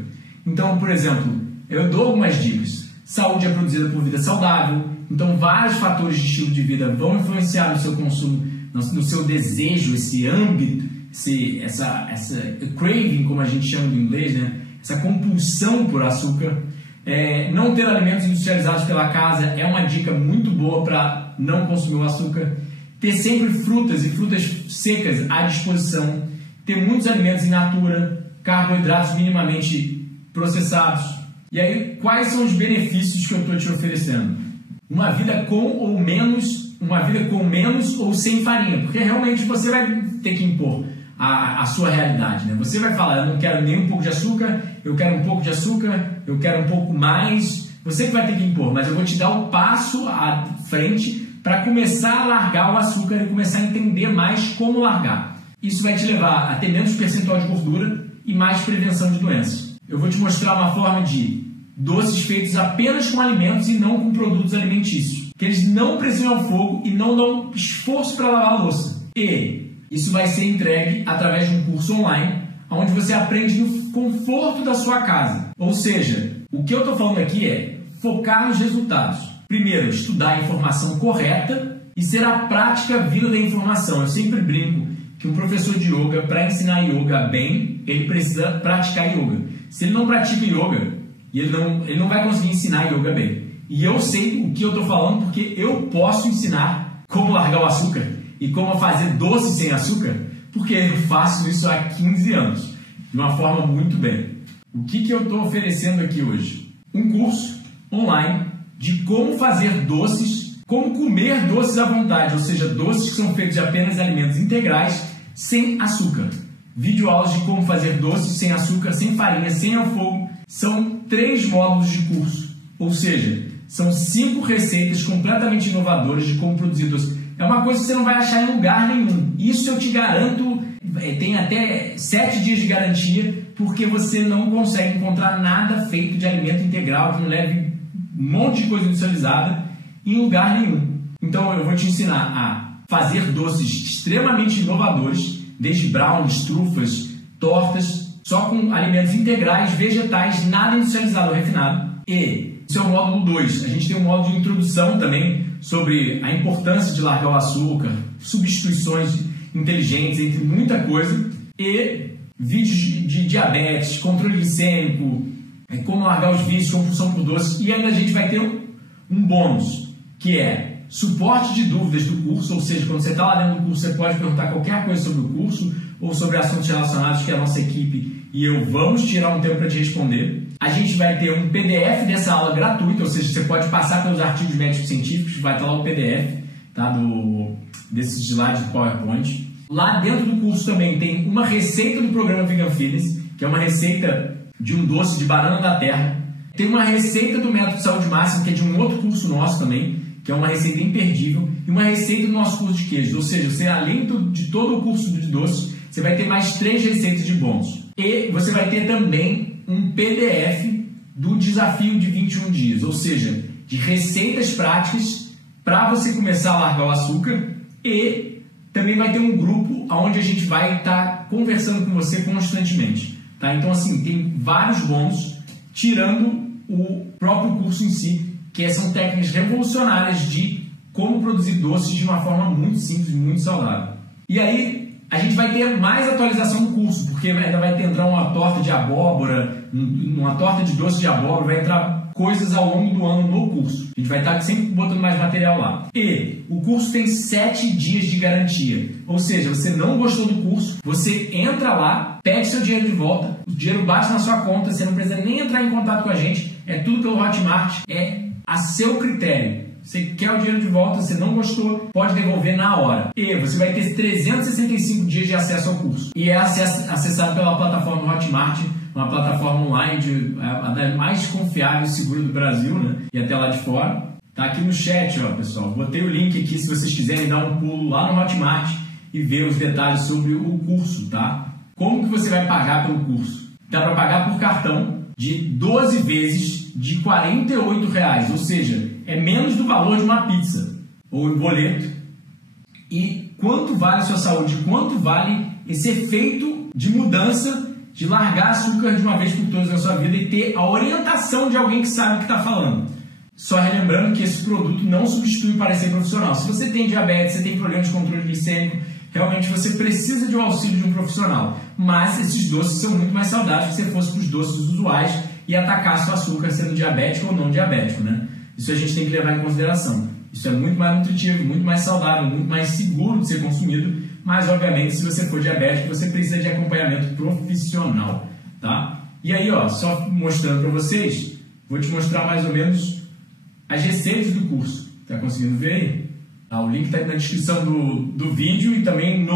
Então, por exemplo, eu dou algumas dicas. Saúde é produzida por vida saudável, então vários fatores de estilo de vida vão influenciar no seu consumo, no seu desejo, esse âmbito, essa craving, como a gente chama em inglês, né? Essa compulsão por açúcar. Não ter alimentos industrializados pela casa é uma dica muito boa para não consumir o açúcar. Ter sempre frutas e frutas secas à disposição. Ter muitos alimentos in natura, carboidratos minimamente processados. E aí, quais são os benefícios que eu estou te oferecendo? Uma vida com menos ou sem farinha, porque realmente você vai ter que impor a sua realidade, né? Você vai falar, eu não quero nem um pouco de açúcar, eu quero um pouco de açúcar, eu quero um pouco mais. Você que vai ter que impor, mas eu vou te dar o passo à frente para começar a largar o açúcar e começar a entender mais como largar. Isso vai te levar a ter menos percentual de gordura e mais prevenção de doenças. Eu vou te mostrar uma forma de doces feitos apenas com alimentos e não com produtos alimentícios, que eles não precisam ao fogo e não dão esforço para lavar a louça. E isso vai ser entregue através de um curso online, onde você aprende no conforto da sua casa. Ou seja, o que eu estou falando aqui é focar nos resultados. Primeiro, estudar a informação correta e ser a prática vida da informação. Eu sempre brinco que um professor de yoga, para ensinar yoga bem, ele precisa praticar yoga. Se ele não pratica yoga, ele não vai conseguir ensinar yoga bem. E eu sei o que eu estou falando porque eu posso ensinar como largar o açúcar e como fazer doce sem açúcar, porque eu faço isso há 15 anos, de uma forma muito bem. O que eu estou oferecendo aqui hoje? Um curso online de como fazer doces, como comer doces à vontade, ou seja, doces que são feitos de apenas alimentos integrais, sem açúcar. Videoaulas de como fazer doces sem açúcar, sem farinha, sem ao fogo. São 3 módulos de curso, ou seja, são 5 receitas completamente inovadoras de como produzir doces. É uma coisa que você não vai achar em lugar nenhum. Isso eu te garanto, tem até 7 dias de garantia, porque você não consegue encontrar nada feito de alimento integral que não leve um monte de coisa industrializada em lugar nenhum. Então eu vou te ensinar a fazer doces extremamente inovadores, desde brownies, trufas, tortas, só com alimentos integrais, vegetais, nada industrializado ou refinado. E esse é o módulo 2. A gente tem um módulo de introdução também sobre a importância de largar o açúcar, substituições inteligentes, entre muita coisa, e vídeos de diabetes, controle glicêmico, como largar os vícios, compulsão por doces, e ainda a gente vai ter um bônus, que é suporte de dúvidas do curso, ou seja, quando você está lá dentro do curso, você pode perguntar qualquer coisa sobre o curso ou sobre assuntos relacionados que a nossa equipe e eu vamos tirar um tempo para te responder. A gente vai ter um PDF dessa aula gratuita, ou seja, você pode passar pelos artigos médicos científicos, vai estar lá o PDF, tá, desses slides do PowerPoint. Lá dentro do curso também tem uma receita do programa Vegan Fitness, que é uma receita de um doce de banana da terra. Tem uma receita do método de saúde máxima, que é de um outro curso nosso também, que é uma receita imperdível, e uma receita do nosso curso de queijos. Ou seja, você, além de todo o curso de doces, você vai ter mais 3 receitas de bônus. E você vai ter também um PDF do desafio de 21 dias, ou seja, de receitas práticas para você começar a largar o açúcar, e também vai ter um grupo onde a gente vai estar conversando com você constantemente. Tá? Então, assim, tem vários bônus, tirando o próprio curso em si, que são técnicas revolucionárias de como produzir doces de uma forma muito simples e muito saudável. E aí, a gente vai ter mais atualização do curso, porque ainda vai entrar uma torta de abóbora, uma torta de doce de abóbora, vai entrar coisas ao longo do ano no curso. A gente vai estar sempre botando mais material lá. E o curso tem 7 dias de garantia. Ou seja, você não gostou do curso, você entra lá, pede seu dinheiro de volta, o dinheiro bate na sua conta, você não precisa nem entrar em contato com a gente, é tudo pelo Hotmart, é a seu critério. Você quer o dinheiro de volta, você não gostou, pode devolver na hora. E você vai ter 365 dias de acesso ao curso. E é acessado pela plataforma Hotmart, uma plataforma online a mais confiável e segura do Brasil, né? E até lá de fora. Tá aqui no chat, ó, pessoal. Botei o link aqui se vocês quiserem dar um pulo lá no Hotmart e ver os detalhes sobre o curso, tá? Como que você vai pagar pelo curso? Dá para pagar por cartão de 12 vezes de R$ 48, ou seja, é menos do valor de uma pizza ou um boleto. E quanto vale a sua saúde? Quanto vale esse efeito de mudança, de largar açúcar de uma vez por todas na sua vida e ter a orientação de alguém que sabe o que está falando? Só relembrando que esse produto não substitui o parecer profissional. Se você tem diabetes, você tem problema de controle glicêmico, realmente você precisa de um auxílio de um profissional. Mas esses doces são muito mais saudáveis se você fosse para os doces usuais e atacasse o açúcar sendo diabético ou não diabético, né? Isso a gente tem que levar em consideração. Isso é muito mais nutritivo, muito mais saudável, muito mais seguro de ser consumido, mas obviamente se você for diabético, você precisa de acompanhamento profissional, tá? E aí, ó, só mostrando para vocês, vou te mostrar mais ou menos as receitas do curso. Tá conseguindo ver aí? Ah, o link está na descrição do vídeo e também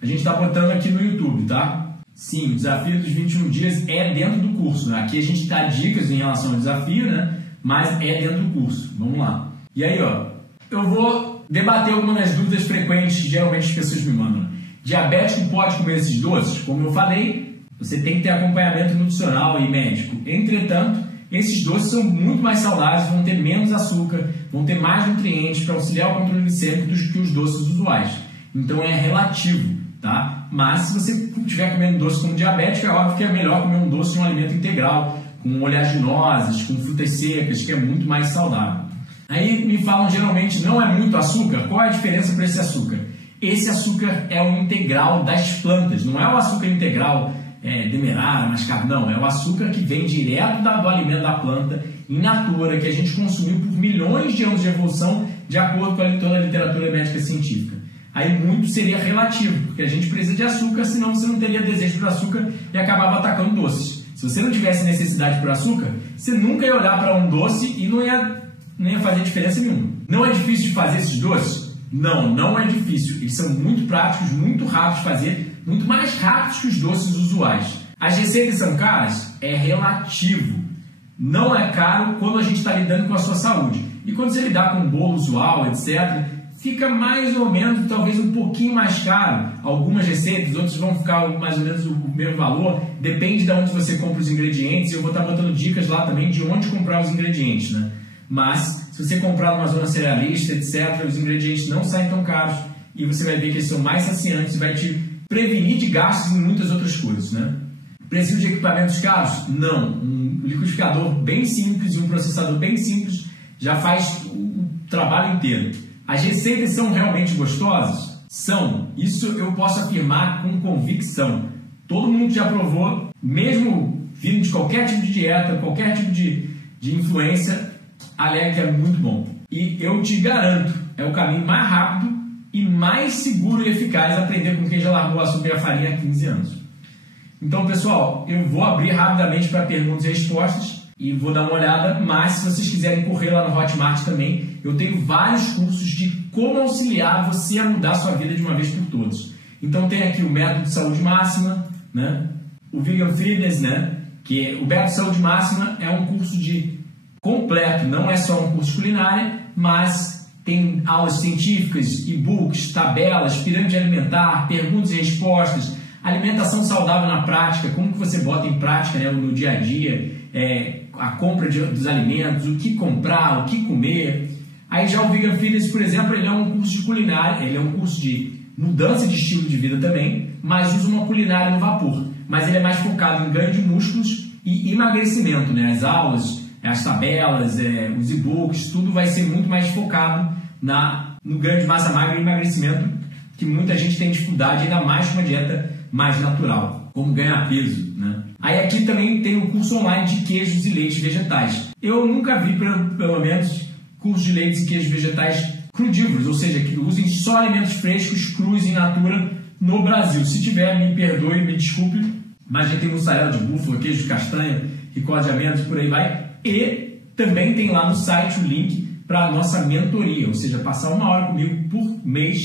a gente está botando aqui no YouTube, tá? Sim, o desafio dos 21 dias é dentro do curso, né? Aqui a gente dá dicas em relação ao desafio, né? Mas é dentro do curso. Vamos lá. E aí, ó, eu vou debater algumas das dúvidas frequentes que geralmente as pessoas me mandam. Diabético pode comer esses doces? Como eu falei, você tem que ter acompanhamento nutricional e médico. Entretanto, esses doces são muito mais saudáveis, vão ter menos açúcar, vão ter mais nutrientes para auxiliar o controle glicêmico do que os doces usuais. Então é relativo, tá? Mas se você estiver comendo doce como diabético, é óbvio que é melhor comer um doce de um alimento integral, com oleaginosas, com frutas secas, que é muito mais saudável. Aí me falam geralmente, não é muito açúcar? Qual é a diferença para esse açúcar? Esse açúcar é o integral das plantas, não é o açúcar integral demerara, mascavo, não. É o açúcar que vem direto do alimento da planta, in natura, que a gente consumiu por milhões de anos de evolução, de acordo com toda a literatura médica científica. Aí muito seria relativo, porque a gente precisa de açúcar, senão você não teria desejo por açúcar e acabava atacando doces. Se você não tivesse necessidade por açúcar, você nunca ia olhar para um doce e não ia fazer diferença nenhuma. Não é difícil de fazer esses doces? Não, não é difícil. Eles são muito práticos, muito rápidos de fazer, muito mais rápidos que os doces usuais. As receitas são caras? É relativo. Não é caro quando a gente está lidando com a sua saúde. E quando você lidar com um bolo usual, etc., fica mais ou menos, talvez um pouquinho mais caro. Algumas receitas, outras vão ficar mais ou menos o mesmo valor. Depende de onde você compra os ingredientes. Eu vou estar botando dicas lá também de onde comprar os ingredientes, né? Mas, se você comprar numa zona cerealista, etc., os ingredientes não saem tão caros e você vai ver que eles são mais saciantes e vai te prevenir de gastos em muitas outras coisas, né? Preciso de equipamentos caros? Não. Um liquidificador bem simples e um processador bem simples já faz o trabalho inteiro. As receitas são realmente gostosas? São. Isso eu posso afirmar com convicção. Todo mundo já provou, mesmo vindo de qualquer tipo de dieta, qualquer tipo de influência, alega que é muito bom. E eu te garanto, é o caminho mais rápido e mais seguro e eficaz aprender com quem já largou o açúcar e a farinha há 15 anos. Então, pessoal, eu vou abrir rapidamente para perguntas e respostas e vou dar uma olhada, mas se vocês quiserem correr lá no Hotmart também, eu tenho vários cursos de como auxiliar você a mudar a sua vida de uma vez por todas. Então tem aqui o Método de Saúde Máxima, né? O Vegan Fitness, né? Que o Método de Saúde Máxima é um curso de completo, não é só um curso de culinária, mas tem aulas científicas, e-books, tabelas, pirâmide alimentar, perguntas e respostas, alimentação saudável na prática, como que você bota em prática, né, no dia a dia, a compra dos alimentos, o que comprar, o que comer. Aí já o Vegan Fitness, por exemplo, ele é um curso de culinária, ele é um curso de mudança de estilo de vida também, mas usa uma culinária no vapor. Mas ele é mais focado em ganho de músculos e emagrecimento, né? As aulas, as tabelas, os e-books, tudo vai ser muito mais focado no ganho de massa magra e emagrecimento, que muita gente tem dificuldade, ainda mais com uma dieta mais natural, como ganhar peso, né? Aí aqui também tem o curso online de queijos e leites vegetais. Eu nunca vi, pelo menos, curso de leites e queijos vegetais crudívoros, ou seja, que usem só alimentos frescos, crus in natura no Brasil. Se tiver, me perdoe, me desculpe, mas a gente tem mussarela de búfala, queijo de castanha, ricota de amêndoas, por aí vai. E também tem lá no site o link para a nossa mentoria, ou seja, passar 1 hora comigo por mês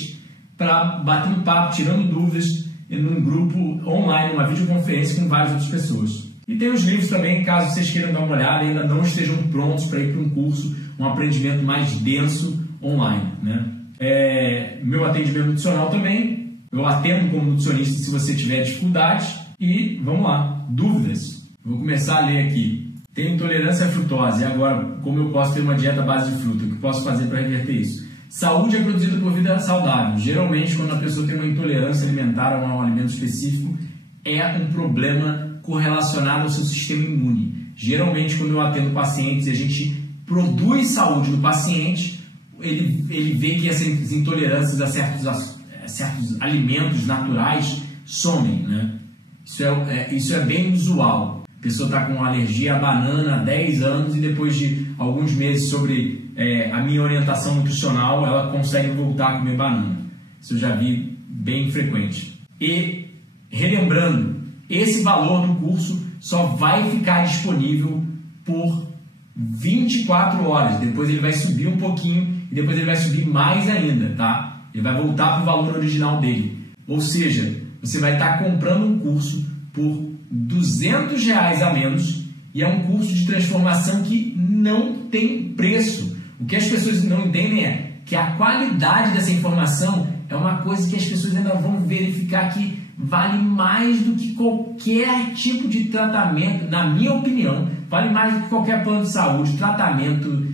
para bater um papo, tirando dúvidas num grupo online, numa videoconferência com várias outras pessoas. E tem os livros também, caso vocês queiram dar uma olhada e ainda não estejam prontos para ir para um curso, um aprendimento mais denso online, né? Meu atendimento nutricional também, eu atendo como nutricionista se você tiver dificuldades. E vamos lá, dúvidas. Vou começar a ler aqui. Tenho intolerância à frutose, e agora como eu posso ter uma dieta à base de fruta? O que posso fazer para reverter isso? Saúde é produzida por vida saudável. Geralmente, quando a pessoa tem uma intolerância alimentar a um alimento específico, é um problema correlacionado ao seu sistema imune. Geralmente, quando eu atendo pacientes e a gente produz saúde no paciente, ele vê que essas intolerâncias a certos alimentos naturais somem, né? Isso é bem usual. A pessoa está com alergia à banana há 10 anos e depois de alguns meses sobre a minha orientação nutricional, ela consegue voltar a comer banana. Isso eu já vi bem frequente. E, relembrando, esse valor do curso só vai ficar disponível por 24 horas. Depois ele vai subir um pouquinho e depois ele vai subir mais ainda, tá? Ele vai voltar para o valor original dele. Ou seja, você vai estar comprando um curso por R$200 a menos e é um curso de transformação que não tem preço. O que as pessoas não entendem é que a qualidade dessa informação é uma coisa que as pessoas ainda vão verificar que vale mais do que qualquer tipo de tratamento, na minha opinião, vale mais do que qualquer plano de saúde, tratamento,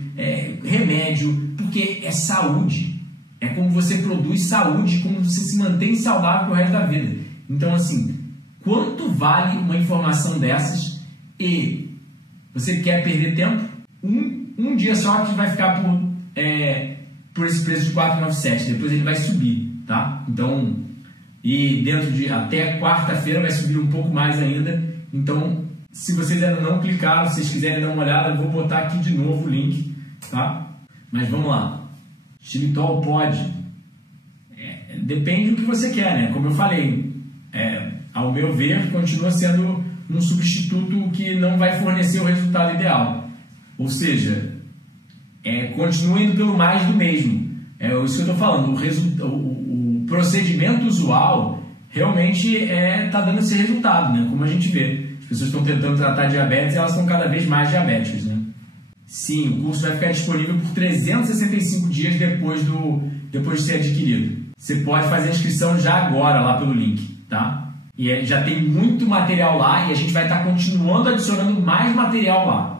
remédio, porque é saúde. É como você produz saúde, como você se mantém saudável pro resto da vida. Então, assim, quanto vale uma informação dessas e você quer perder tempo? Um dia só que vai ficar por esse preço de R$497, depois ele vai subir, tá? Então, e dentro de até quarta-feira vai subir um pouco mais ainda. Então, se vocês ainda não clicaram, se vocês quiserem dar uma olhada, eu vou botar aqui de novo o link, tá? Mas vamos lá. Xilitol pode? Depende do que você quer, né? Como eu falei, ao meu ver, continua sendo um substituto que não vai fornecer o resultado ideal. Ou seja, continua indo pelo mais do mesmo. É isso que eu estou falando. O procedimento usual realmente está dando esse resultado, né? Como a gente vê. As pessoas estão tentando tratar diabetes e elas estão cada vez mais diabéticas, né? Sim, o curso vai ficar disponível por 365 dias depois de ser adquirido. Você pode fazer a inscrição já agora lá pelo link, tá? E já tem muito material lá e a gente vai estar continuando adicionando mais material lá.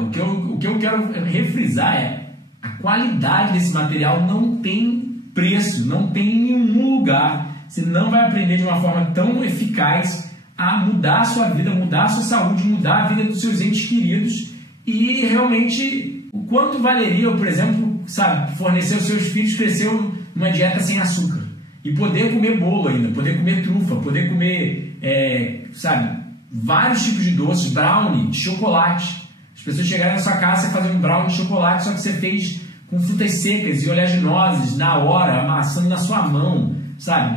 O que eu quero refrisar é a qualidade desse material não tem preço, não tem em nenhum lugar. Você não vai aprender de uma forma tão eficaz a mudar a sua vida, mudar a sua saúde, mudar a vida dos seus entes queridos e realmente o quanto valeria, por exemplo, fornecer aos seus filhos crescer uma dieta sem açúcar e poder comer bolo ainda, poder comer trufa, poder comer, vários tipos de doces, brownie, chocolate. As pessoas chegarem na sua casa e fazem um brownie de chocolate, só que você fez com frutas secas e oleaginosas na hora, amassando na sua mão,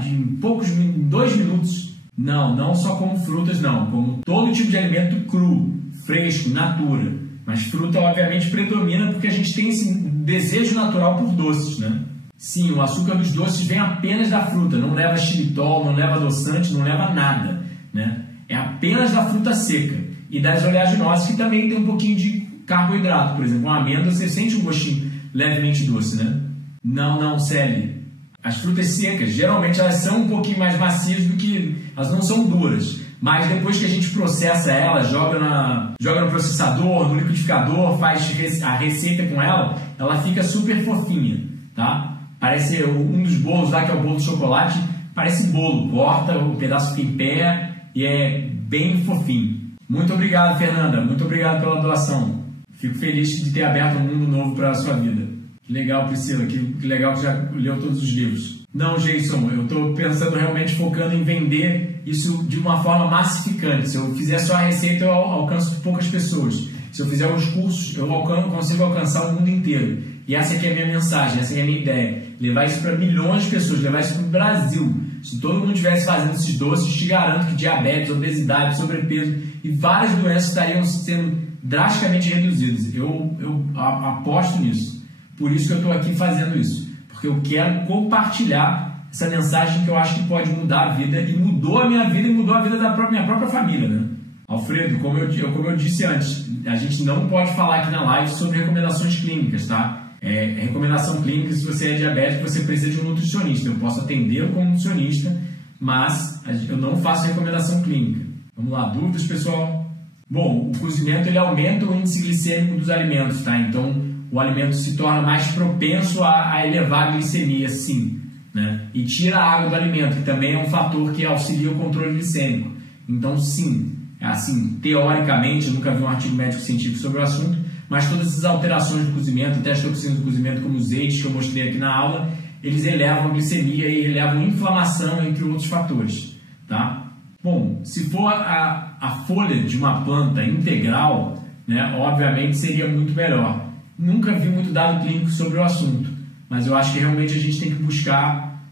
em 2 minutos. Não só como frutas, não, como todo tipo de alimento cru, fresco, natura. Mas fruta, obviamente, predomina porque a gente tem esse desejo natural por doces, né? Sim, o açúcar dos doces vem apenas da fruta, não leva xilitol, não leva adoçante, não leva nada, né? É apenas da fruta seca e das oleaginosas, que também tem um pouquinho de carboidrato. Por exemplo, uma amêndoa você sente um gostinho levemente doce, né? Não, Celi. As frutas secas, geralmente elas são um pouquinho mais macias do que... Elas não são duras, mas depois que a gente processa ela, joga no processador, no liquidificador, faz a receita com ela, ela fica super fofinha, tá? Parece um dos bolos lá, que é o bolo de chocolate, parece bolo, corta, o pedaço fica em pé e é bem fofinho. Muito obrigado, Fernanda, muito obrigado pela doação. Fico feliz de ter aberto um mundo novo para a sua vida. Que legal, Priscila, que legal que já leu todos os livros. Não, Jason, eu estou pensando realmente focando em vender isso de uma forma massificante. Se eu fizer só a receita, eu alcanço poucas pessoas. Se eu fizer os cursos, eu consigo alcançar o mundo inteiro. E essa aqui é a minha mensagem, essa aqui é a minha ideia. Levar isso para milhões de pessoas, levar isso para o Brasil. Se todo mundo estivesse fazendo esses doces, te garanto que diabetes, obesidade, sobrepeso e várias doenças estariam sendo drasticamente reduzidas. Eu aposto nisso. Por isso que eu estou aqui fazendo isso. Porque eu quero compartilhar essa mensagem que eu acho que pode mudar a vida. E mudou a minha vida e mudou a vida da minha própria família, né? Alfredo, como eu disse antes, a gente não pode falar aqui na live sobre recomendações clínicas, tá? Recomendação clínica, se você é diabético, você precisa de um nutricionista. Eu posso atendê-lo como nutricionista, mas eu não faço recomendação clínica. Vamos lá, dúvidas, pessoal? Bom, o cozimento ele aumenta o índice glicêmico dos alimentos, tá? Então, o alimento se torna mais propenso a elevar a glicemia, sim, né? E tira a água do alimento, que também é um fator que auxilia o controle glicêmico. Então, sim, assim, teoricamente, eu nunca vi um artigo médico científico sobre o assunto, mas todas essas alterações do cozimento, até as toxinas do cozimento, como os eixos que eu mostrei aqui na aula, eles elevam a glicemia e elevam a inflamação, entre outros fatores, tá? Bom, se for a folha de uma planta integral, né, obviamente seria muito melhor. Nunca vi muito dado clínico sobre o assunto, mas eu acho que realmente a gente tem que buscar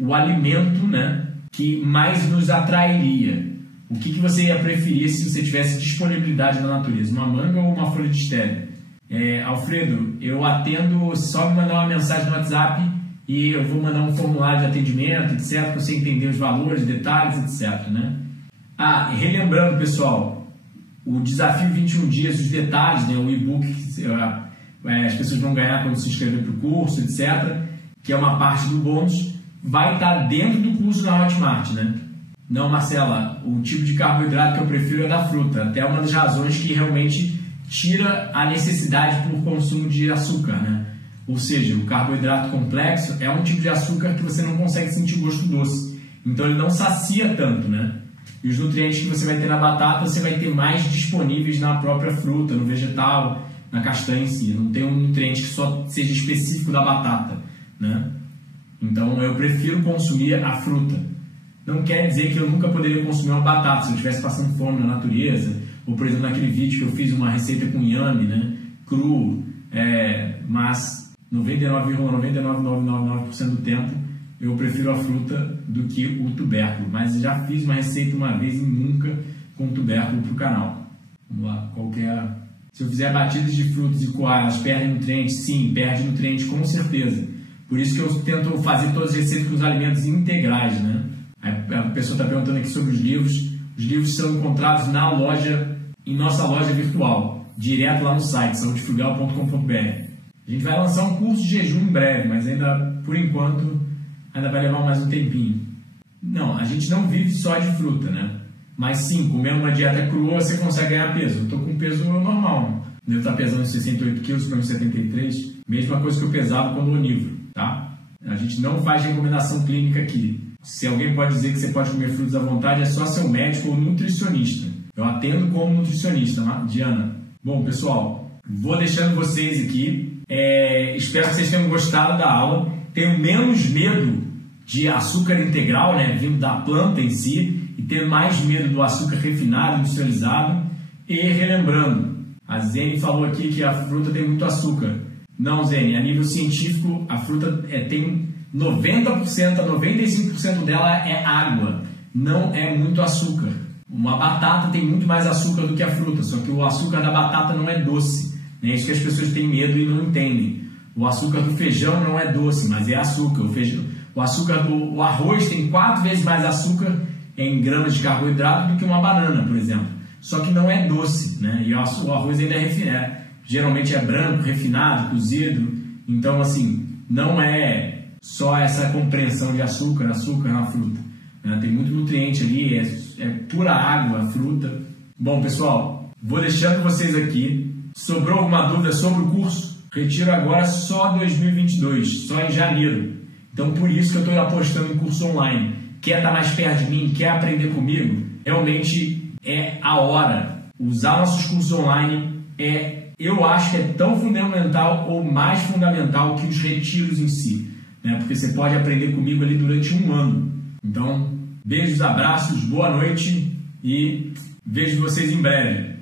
o alimento, né, que mais nos atrairia. O que você ia preferir se você tivesse disponibilidade na natureza? Uma manga ou uma folha de stevia? Alfredo, eu atendo, só me mandar uma mensagem no WhatsApp e eu vou mandar um formulário de atendimento, etc, para você entender os valores, detalhes, etc, né? Relembrando, pessoal, o desafio 21 dias, os detalhes, né, o e-book que as pessoas vão ganhar quando se inscrever para o curso, etc, que é uma parte do bônus, vai estar dentro do curso da Hotmart, né? Não, Marcela, o tipo de carboidrato que eu prefiro é da fruta. Até uma das razões que realmente tira a necessidade por consumo de açúcar, né? Ou seja, o carboidrato complexo é um tipo de açúcar que você não consegue sentir gosto doce. Então ele não sacia tanto, né? E os nutrientes que você vai ter na batata, você vai ter mais disponíveis na própria fruta, no vegetal, na castanha em si. Não tem um nutriente que só seja específico da batata, né? Então eu prefiro consumir a fruta. Não quer dizer que eu nunca poderia consumir uma batata se eu estivesse passando fome na natureza, ou por exemplo naquele vídeo que eu fiz uma receita com inhame, né, cru, mas 99,99999% do tempo eu prefiro a fruta do que o tubérculo, mas já fiz uma receita uma vez e nunca com tubérculo para o canal. Vamos lá, qual que é? Se eu fizer batidas de frutas e coar, elas perdem nutrientes? Sim, perde nutrientes com certeza. Por isso que eu tento fazer todas as receitas com os alimentos integrais, né? A pessoa está perguntando aqui sobre os livros. Os livros são encontrados na loja, em nossa loja virtual, direto lá no site, saudefrugal.com.br. A gente vai lançar um curso de jejum em breve, mas ainda, por enquanto, ainda vai levar mais um tempinho. Não, a gente não vive só de fruta, né? Mas sim, comendo uma dieta crua, você consegue ganhar peso. Eu estou com peso normal, devo estar pesando 68 quilos para uns 73, mesma coisa que eu pesava quando onívoro, tá? A gente não faz recomendação clínica aqui. Se alguém pode dizer que você pode comer frutas à vontade, é só seu médico ou nutricionista. Eu atendo como nutricionista, Diana. Bom, pessoal, vou deixando vocês aqui. Espero que vocês tenham gostado da aula. Tenho menos medo de açúcar integral, né, vindo da planta em si, e ter mais medo do açúcar refinado, industrializado. E relembrando, a Zene falou aqui que a fruta tem muito açúcar. Não, Zene, a nível científico, a fruta tem 90% a 95% dela é água, não é muito açúcar. Uma batata tem muito mais açúcar do que a fruta, só que o açúcar da batata não é doce. É isso que as pessoas têm medo e não entendem. O açúcar do feijão não é doce, mas é açúcar. O açúcar do arroz tem 4 vezes mais açúcar em gramas de carboidrato do que uma banana, por exemplo. só que não é doce, né? E o arroz ainda é refinado, geralmente é branco, refinado, cozido, então assim, não é só essa compreensão de açúcar na fruta, né? Tem muito nutriente ali, é pura água a fruta. Bom, pessoal, vou deixando vocês aqui. Sobrou alguma dúvida sobre o curso? Retiro agora só 2022, só em janeiro. Então, por isso que eu estou apostando em curso online. Quer estar mais perto de mim? Quer aprender comigo? Realmente é a hora. Usar nossos cursos online eu acho que é tão fundamental ou mais fundamental que os retiros em si, né? Porque você pode aprender comigo ali durante um ano. Então, beijos, abraços, boa noite e vejo vocês em breve.